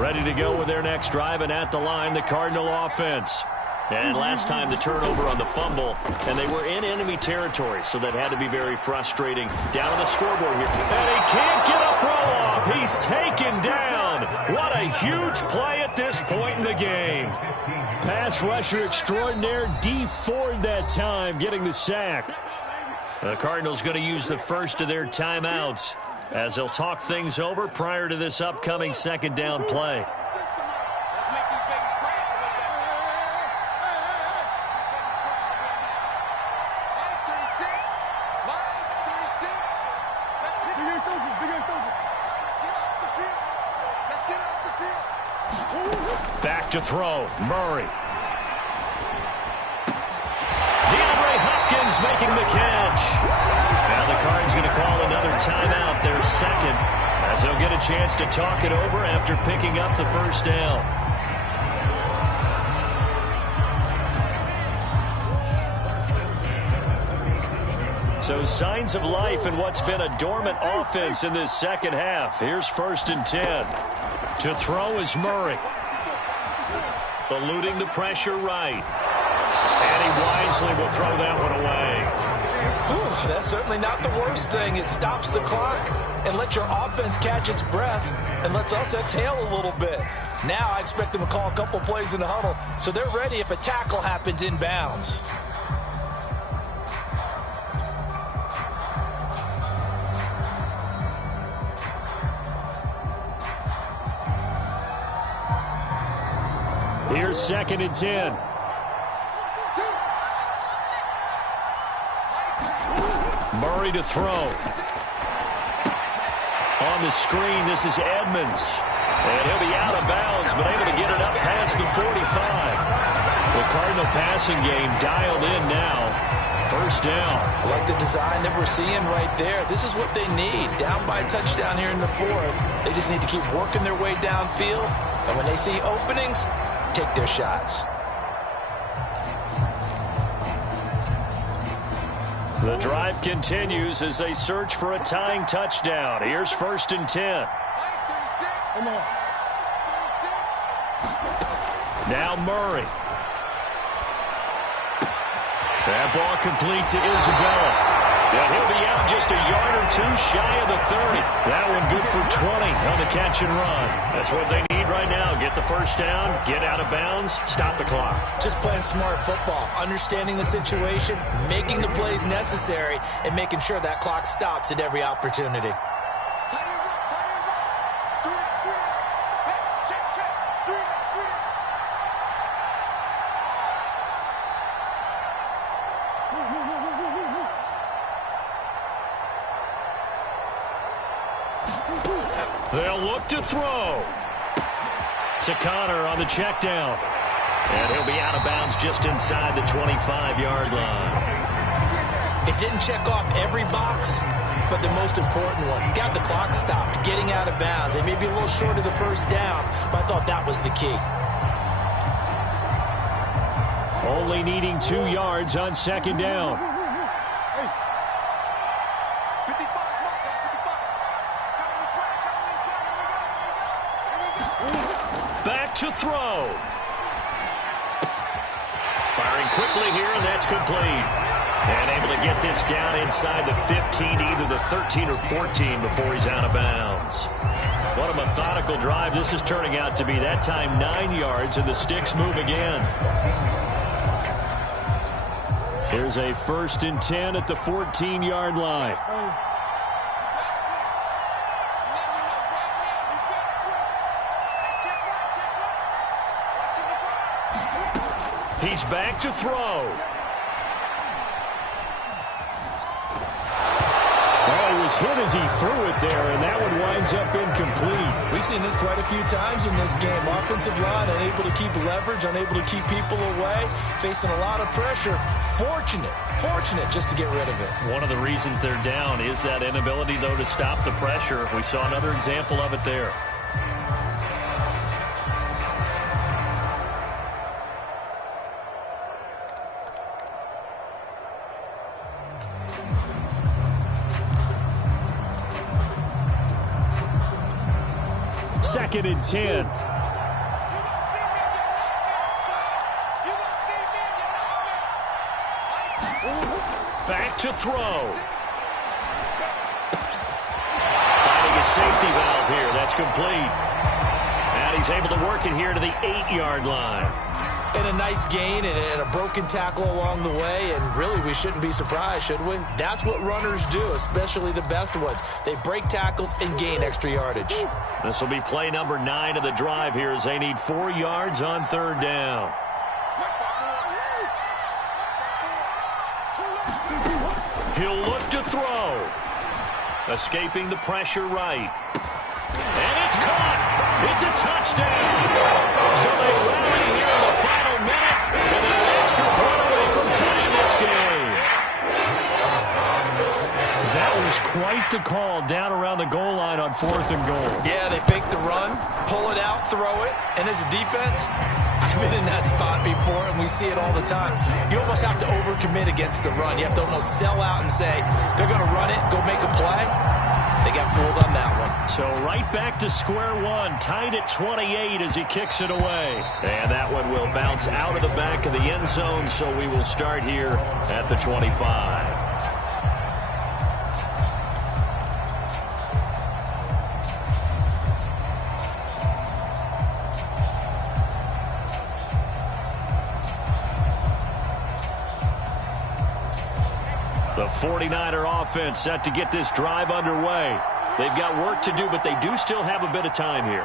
Ready to go with their next drive, and at the line, the Cardinal offense. And last time the turnover on the fumble, and they were in enemy territory, so that had to be very frustrating. Down on the scoreboard here, and he can't get a throw off. He's taken down. What a huge play at this point in the game. Pass rusher extraordinaire, D Ford that time, getting the sack. The Cardinals going to use the first of their timeouts as they'll talk things over prior to this upcoming second down play. Back to throw, Murray. DeAndre Hopkins making the catch. Now the Cards going to call another timeout, their second, as they'll get a chance to talk it over after picking up the first down. So signs of life in what's been a dormant offense in this second half. Here's 1st and 10. To throw is Murray. Eluding the pressure right. And he wisely will throw that one away. Ooh, that's certainly not the worst thing. It stops the clock and lets your offense catch its breath and lets us exhale a little bit. Now I expect them to call a couple plays in the huddle so they're ready if a tackle happens inbounds. Here's 2nd and 10. Murray to throw. On the screen, this is Edmonds. And he'll be out of bounds, but able to get it up past the 45. The Cardinal passing game dialed in now. 1st down. I like the design that we're seeing right there. This is what they need. Down by a touchdown here in the 4th. They just need to keep working their way downfield. And when they see openings, take their shots. The drive continues as they search for a tying touchdown. Here's 1st and 10. Now Murray. That ball complete to Isabella. And he'll be out just a yard or two shy of the 30. That one good for 20 on the catch and run. That's what they need right now. Get the first down, get out of bounds, stop the clock. Just playing smart football, understanding the situation, making the plays necessary, and making sure that clock stops at every opportunity. They'll look to throw. To Connor on the check down. And he'll be out of bounds just inside the 25-yard line. It didn't check off every box, but the most important one. Got the clock stopped, getting out of bounds. They may be a little short of the first down, but I thought that was the key. Only needing 2 yards on 2nd down. Back to throw. Firing quickly here, and that's complete. And able to get this down inside the 15, either the 13 or 14 before he's out of bounds. What a methodical drive this is turning out to be. That time 9 yards, and the sticks move again. Here's a 1st and 10 at the 14-yard line. He's back to throw. Oh, he was hit as he threw it there, and that one winds up incomplete. We've seen this quite a few times in this game. Offensive line unable to keep leverage, unable to keep people away, facing a lot of pressure. Fortunate just to get rid of it. One of the reasons they're down is that inability, though, to stop the pressure. We saw another example of it there. Second and 10. Back to throw. Finding a safety valve here. That's complete. And he's able to work it here to the 8-yard line. And a nice gain and a broken tackle along the way, and really we shouldn't be surprised, should we? That's what runners do, especially the best ones. They break tackles and gain extra yardage. This will be play number 9 of the drive here as they need 4 yards on 3rd down. He'll look to throw. Escaping the pressure right. And it's caught. It's a touchdown. So they rally here in the final minute, and an extra point away from tying this game. That was quite the call down around the goal line on 4th and goal. Yeah, they fake the run, pull it out, throw it, and as a defense, I've been in that spot before, and we see it all the time. You almost have to overcommit against the run. You have to almost sell out and say, they're going to run it, go make a play. They got fooled on that one. So right back to square one, tied at 28 as he kicks it away. And that one will bounce out of the back of the end zone, so we will start here at the 25. The 49er offense set to get this drive underway. They've got work to do, but they do still have a bit of time here.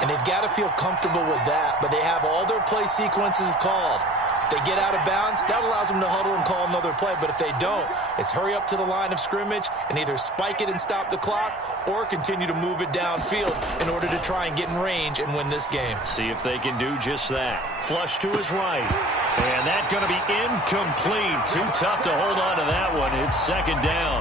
And they've got to feel comfortable with that, but they have all their play sequences called. If they get out of bounds, that allows them to huddle and call another play, but if they don't, it's hurry up to the line of scrimmage and either spike it and stop the clock or continue to move it downfield in order to try and get in range and win this game. See if they can do just that. Flush to his right. And that's going to be incomplete. Too tough to hold on to that one. It's 2nd down.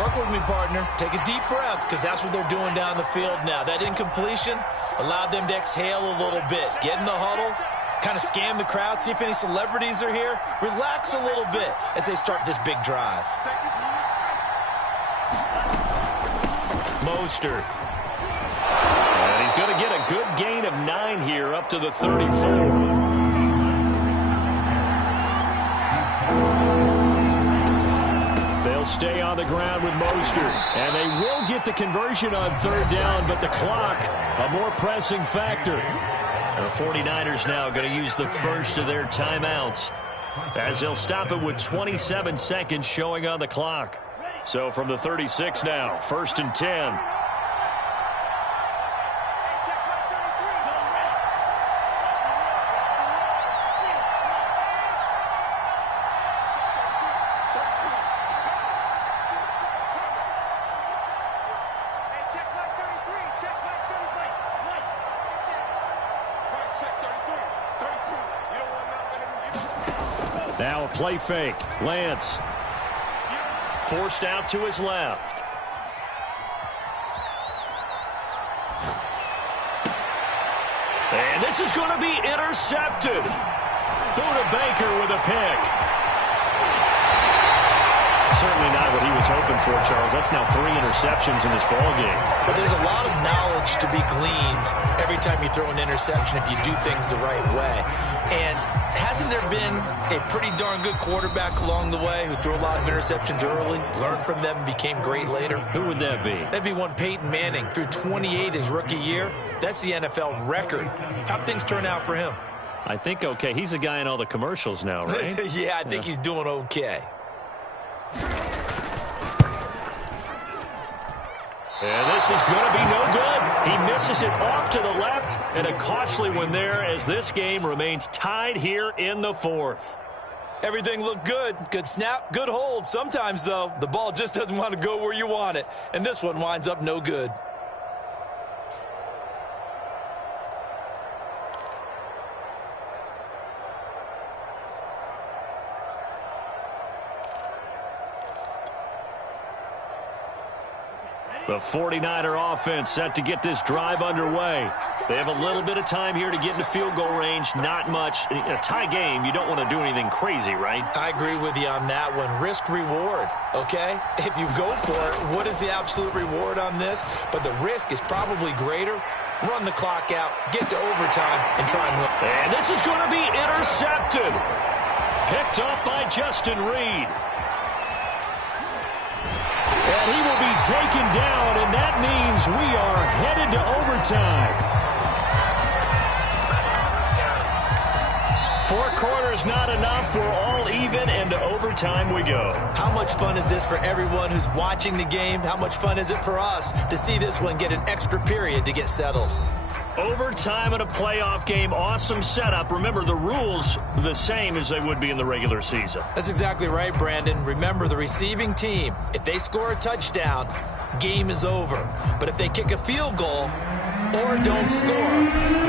Work with me, partner. Take a deep breath, because that's what they're doing down the field now. That incompletion allowed them to exhale a little bit. Get in the huddle, kind of scan the crowd, see if any celebrities are here. Relax a little bit as they start this big drive. Mostert. And he's going to get a good gain of 9 here up to the 34. They'll stay on the ground with Mostert, and they will get the conversion on 3rd down, but the clock, a more pressing factor. The 49ers now going to use the first of their timeouts as they'll stop it with 27 seconds showing on the clock. So from the 36 now, 1st and 10. Now a play fake. Lance forced out to his left. And this is going to be intercepted. Buda Baker with a pick. Certainly not what he was hoping for, Charles. That's now 3 interceptions in this ballgame. But there's a lot of knowledge to be gleaned every time you throw an interception if you do things the right way. And hasn't there been a pretty darn good quarterback along the way who threw a lot of interceptions early, learned from them, and became great later? Who would that be? That'd be one Peyton Manning. Threw 28 his rookie year. That's the NFL record. How'd things turn out for him? I think okay. He's the guy in all the commercials now, right? Yeah, I think he's doing okay. And this is going to be no good. He misses it off to the left, and a costly one there as this game remains tied here in the 4th. Everything looked good. Good snap, good hold. Sometimes, though, the ball just doesn't want to go where you want it, and this one winds up no good. The 49er offense set to get this drive underway. They have a little bit of time here to get into field goal range. Not much. In a tie game, you don't want to do anything crazy, right? I agree with you on that one. Risk-reward, okay? If you go for it, what is the absolute reward on this? But the risk is probably greater. Run the clock out, get to overtime, and try and win. And this is going to be intercepted. Picked off by Justin Reed. And he will be taken down, and that means we are headed to overtime. 4 quarters not enough. We're all even, and to overtime we go. How much fun is this for everyone who's watching the game? How much fun is it for us to see this one get an extra period to get settled? Overtime in a playoff game, awesome setup. Remember, the rules the same as they would be in the regular season. That's exactly right, Brandon. Remember, the receiving team, if they score a touchdown, game is over. But if they kick a field goal or don't score,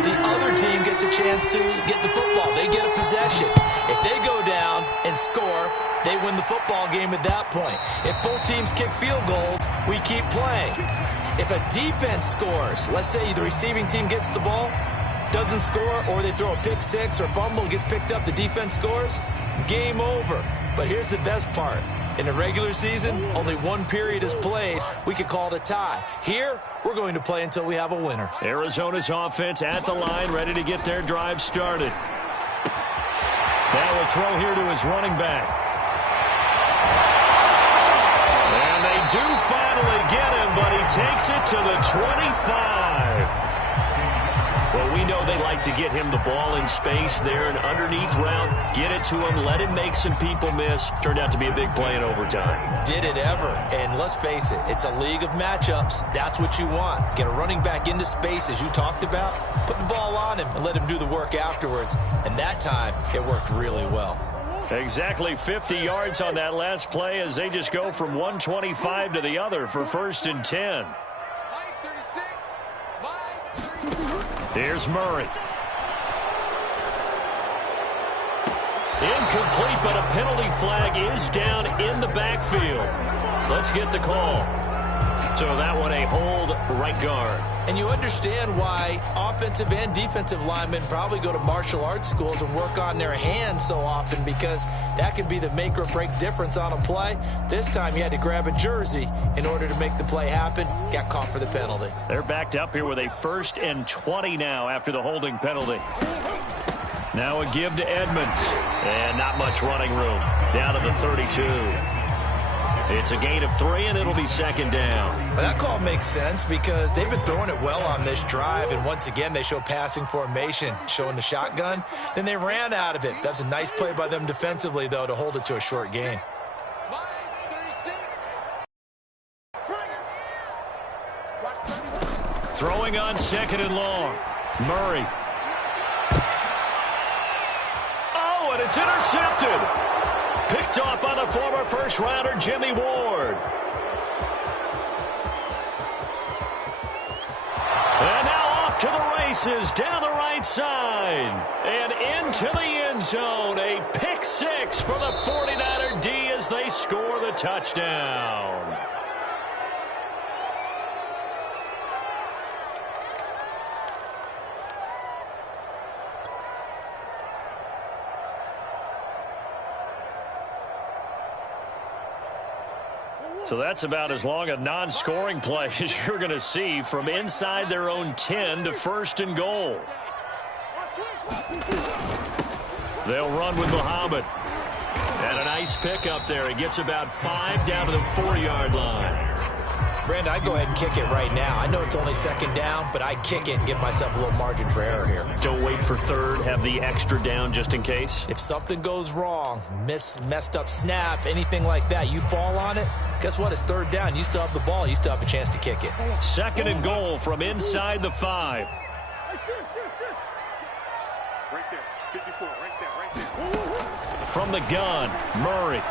the other team gets a chance to get the football. They get a possession. If they go down and score, they win the football game at that point. If both teams kick field goals, we keep playing. If a defense scores, let's say the receiving team gets the ball, doesn't score, or they throw a pick six or fumble, gets picked up, the defense scores, game over. But here's the best part. In the regular season, only 1 period is played. We could call it a tie. Here, we're going to play until we have a winner. Arizona's offense at the line, ready to get their drive started. Now we'll throw here to his running back. And they do finally get him, but he takes it to the 25. Well, we know they like to get him the ball in space there, an underneath route, get it to him, let him make some people miss. Turned out to be a big play in overtime. Did it ever. And let's face it, it's a league of matchups. That's what you want. Get a running back into space, as you talked about, put the ball on him and let him do the work afterwards. And that time, it worked really well. Exactly 50 yards on that last play as they just go from 125 to the other for 1st and 10. Here's Murray. Incomplete, but a penalty flag is down in the backfield. Let's get the call. So that one a hold right guard. And you understand why offensive and defensive linemen probably go to martial arts schools and work on their hands so often, because that can be the make or break difference on a play. This time he had to grab a jersey in order to make the play happen. Got caught for the penalty. They're backed up here with a 1st and 20 now after the holding penalty. Now a give to Edmonds. And not much running room. Down to the 32. It's a gain of 3, and it'll be 2nd down. Well, that call makes sense because they've been throwing it well on this drive, and once again they show passing formation, showing the shotgun. Then they ran out of it. That's a nice play by them defensively, though, to hold it to a short gain. Throwing on 2nd and long. Murray. Oh, and it's intercepted. Picked off by the former first-rounder Jimmy Ward. And now off to the races down the right side. And into the end zone. A pick 6 for the 49er D as they score the touchdown. So that's about as long a non-scoring play as you're going to see from inside their own 10 to 1st and goal. They'll run with Muhammad. And a nice pickup there. He gets about 5 down to the 4-yard line. Brandon, I'd go ahead and kick it right now. I know it's only 2nd down, but I'd kick it and give myself a little margin for error here. Don't wait for 3rd. Have the extra down just in case. If something goes wrong, messed up snap, anything like that, you fall on it, guess what? It's 3rd down. You still have the ball. You still have a chance to kick it. 2nd and goal from inside the 5. Right there. 54. Right there. From the gun, Murray.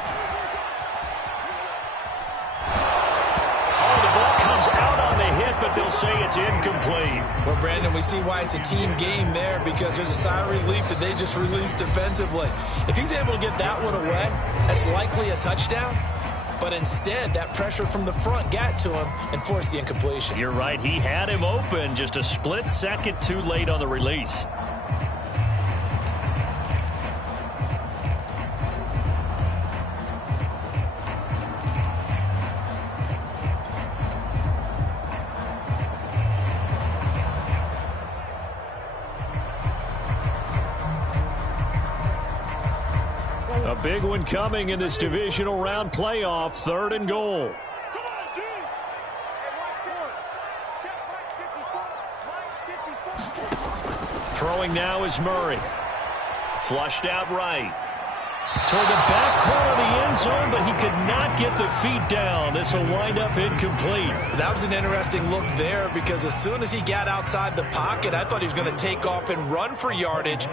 Out on the hit, but they'll say it's incomplete. Well, Brandon, we see why it's a team game there, because there's a sigh of relief that they just released defensively. If he's able to get that one away, that's likely a touchdown. But instead, that pressure from the front got to him and forced the incompletion. You're right. He had him open, just a split second too late on the release. A big one coming in this divisional round playoff, 3rd and goal. Throwing now is Murray. Flushed out right. Toward the back corner of the end zone, but he could not get the feet down. This will wind up incomplete. That was an interesting look there because as soon as he got outside the pocket, I thought he was going to take off and run for yardage.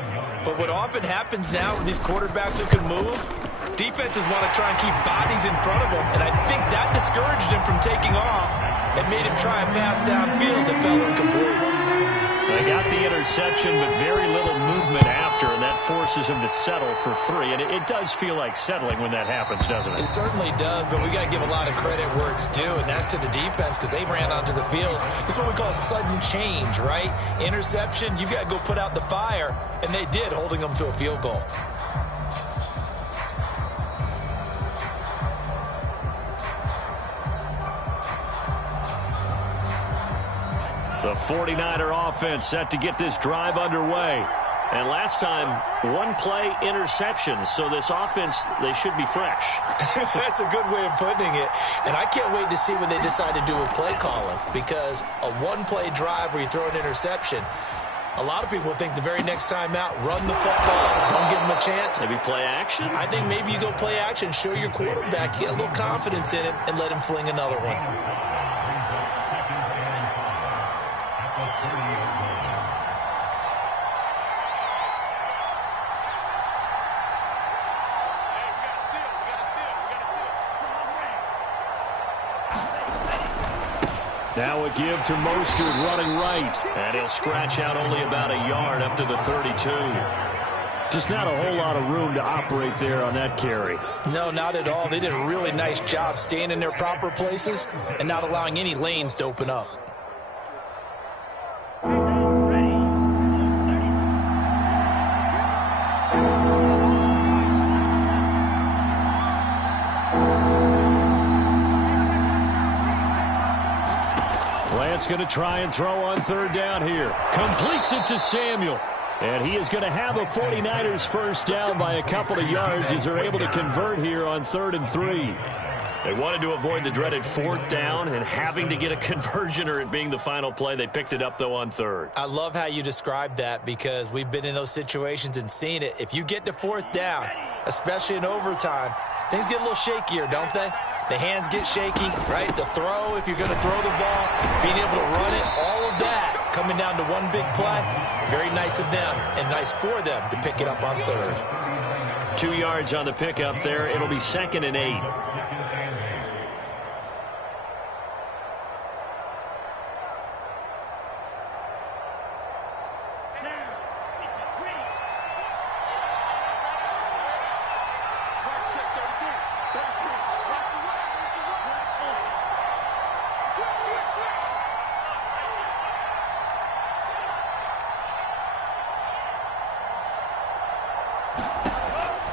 But what often happens now with these quarterbacks who can move, defenses want to try and keep bodies in front of them. And I think that discouraged him from taking off and made him try a pass downfield that fell incomplete. They got the interception, but very little movement after, and that forces him to settle for 3. And it does feel like settling when that happens, doesn't it? It certainly does, but we got to give a lot of credit where it's due, and that's to the defense because they ran onto the field. This is what we call sudden change, right? Interception, you got to go put out the fire, and they did, holding them to a field goal. The 49er offense set to get this drive underway. And last time, 1-play interception. So this offense, they should be fresh. That's a good way of putting it. And I can't wait to see what they decide to do with play calling. Because a 1-play drive where you throw an interception, a lot of people think the very next time out, run the football, don't give them a chance. Maybe play action? I think maybe you go play action, show your quarterback, get a little confidence in it, and let him fling another one. Now a give to Mostert running right. And he'll scratch out only about a yard up to the 32. Just not a whole lot of room to operate there on that carry. No, not at all. They did a really nice job staying in their proper places and not allowing any lanes to open up. Going to try and throw on 3rd down here. Completes it to Samuel. And he is going to have a 49ers first down by a couple of yards as they're able to convert here on 3rd and 3. They wanted to avoid the dreaded 4th down and having to get a conversion or it being the final play. They picked it up, though, on 3rd. I love how you described that because we've been in those situations and seen it. If you get to 4th down, especially in overtime, things get a little shakier, don't they? The hands get shaky, right? The throw, if you're going to throw the ball, being able to run it, all of that coming down to one big play. Very nice of them and nice for them to pick it up on 3rd. 2 yards on the pickup there. It'll be 2nd and 8.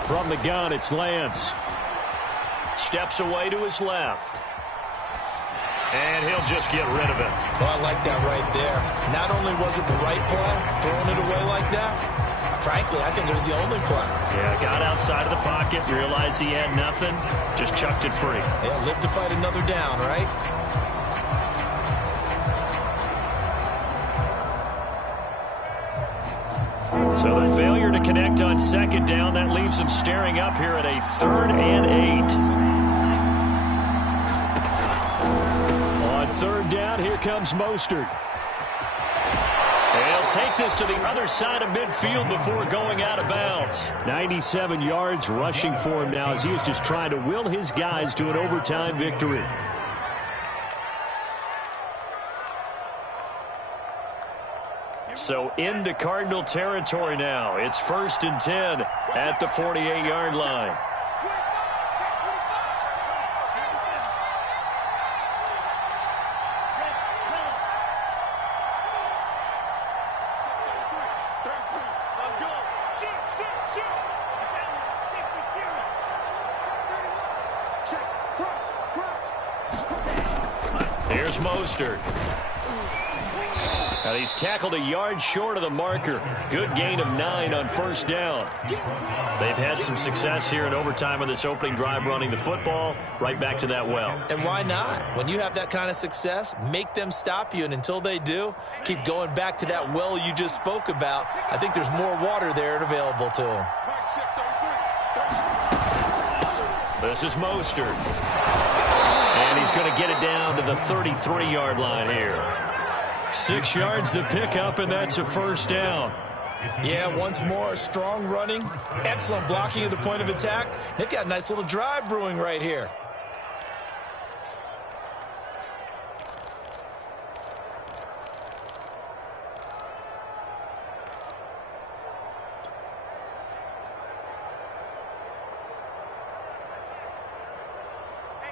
From the gun, it's Lance. Steps away to his left. And he'll just get rid of it. Oh, I like that right there. Not only was it the right play, throwing it away like that, frankly, I think it was the only play. Yeah, got outside of the pocket, realized he had nothing, just chucked it free. Yeah, live to fight another down, right? So the failure to connect on 2nd down, that leaves him staring up here at a 3rd and 8. On 3rd down, here comes Mostert. He'll take this to the other side of midfield before going out of bounds. 97 yards rushing for him now as he was just trying to will his guys to an overtime victory. So into Cardinal territory now. It's 1st and 10 at the 48-yard line. Here's Mostert. And he's tackled a yard short of the marker. Good gain of 9 on first down. They've had some success here in overtime on this opening drive running the football. Right back to that well. And why not? When you have that kind of success, make them stop you. And until they do, keep going back to that well you just spoke about. I think there's more water there available to them. This is Mostert. And he's going to get it down to the 33-yard line here. 6 yards the pickup, and that's a first down. Yeah, once more, strong running, excellent blocking at the point of attack. They've got a nice little drive brewing right here.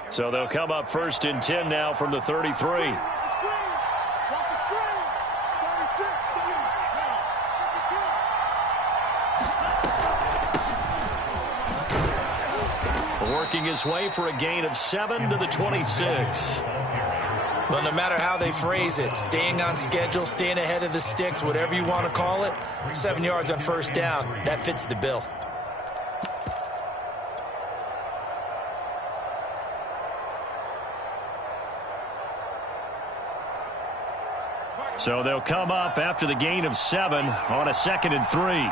So they'll come up 1st and 10 now from the 33. Working his way for a gain of 7 to the 26. Well, no matter how they phrase it, staying on schedule, staying ahead of the sticks, whatever you want to call it, 7 yards on first down, that fits the bill. So they'll come up after the gain of 7 on a 2nd and 3.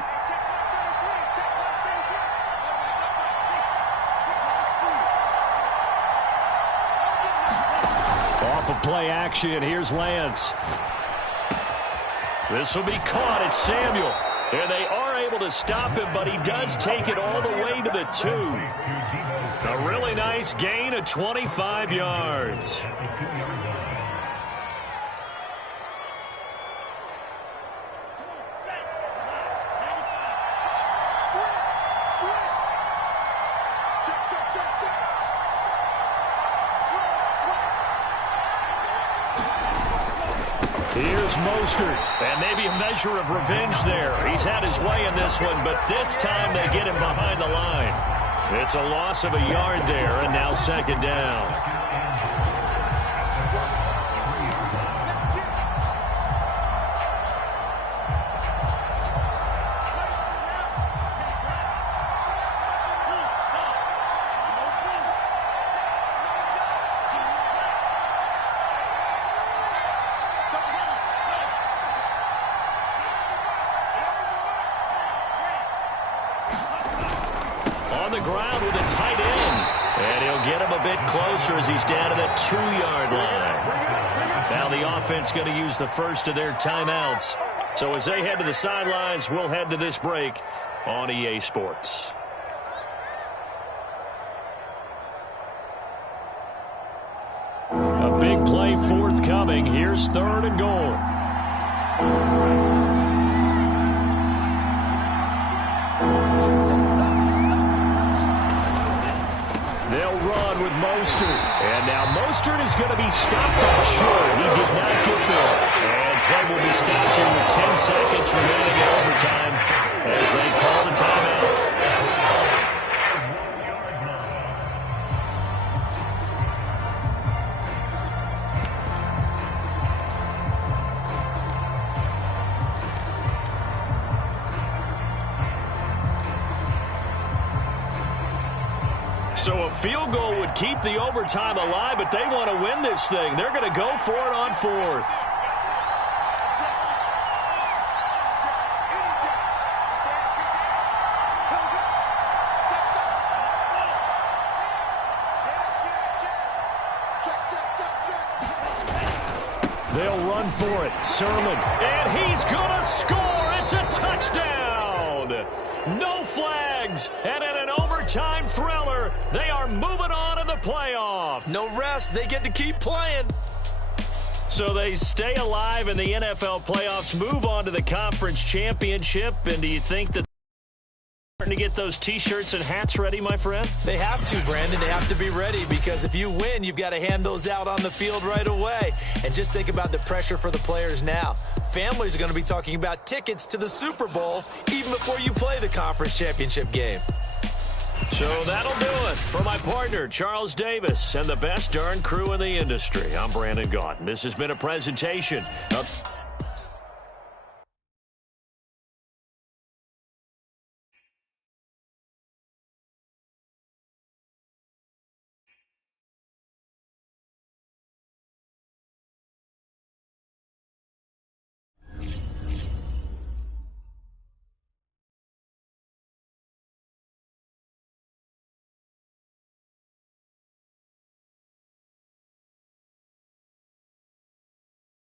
Off of play action, here's Lance. This will be caught. It's Samuel. And they are able to stop him, but he does take it all the way to the 2. A really nice gain of 25 yards. Here's Mostert, and maybe a measure of revenge there. He's had his way in this one, but this time they get him behind the line. It's a loss of a yard there, and now 2nd down. On the ground with a tight end. And he'll get him a bit closer as he's down to the 2-yard line. Now the offense going to use the first of their timeouts. So as they head to the sidelines, we'll head to this break on EA Sports. A big play forthcoming. Here's 3rd and goal. They'll run with Mostert. And now Mostert is going to be stopped up short. He did not get there. And play will be stopped here with 10 seconds remaining in overtime as they call the timeout. So a field goal would keep the overtime alive, but they want to win this thing. They're going to go for it on 4th. They'll run for it. Sermon. And he's going to score. It's a touchdown. No flags. And in an overtime thriller, they are moving on to the playoff. No rest. They get to keep playing. So they stay alive in the NFL playoffs, move on to the conference championship. And do you think that they're starting to get those T-shirts and hats ready, my friend? They have to, Brandon. They have to be ready because if you win, you've got to hand those out on the field right away. And just think about the pressure for the players now. Families are going to be talking about tickets to the Super Bowl even before you play the conference championship game. So that'll do it for my partner, Charles Davis, and the best darn crew in the industry. I'm Brandon Gaudin. This has been a presentation of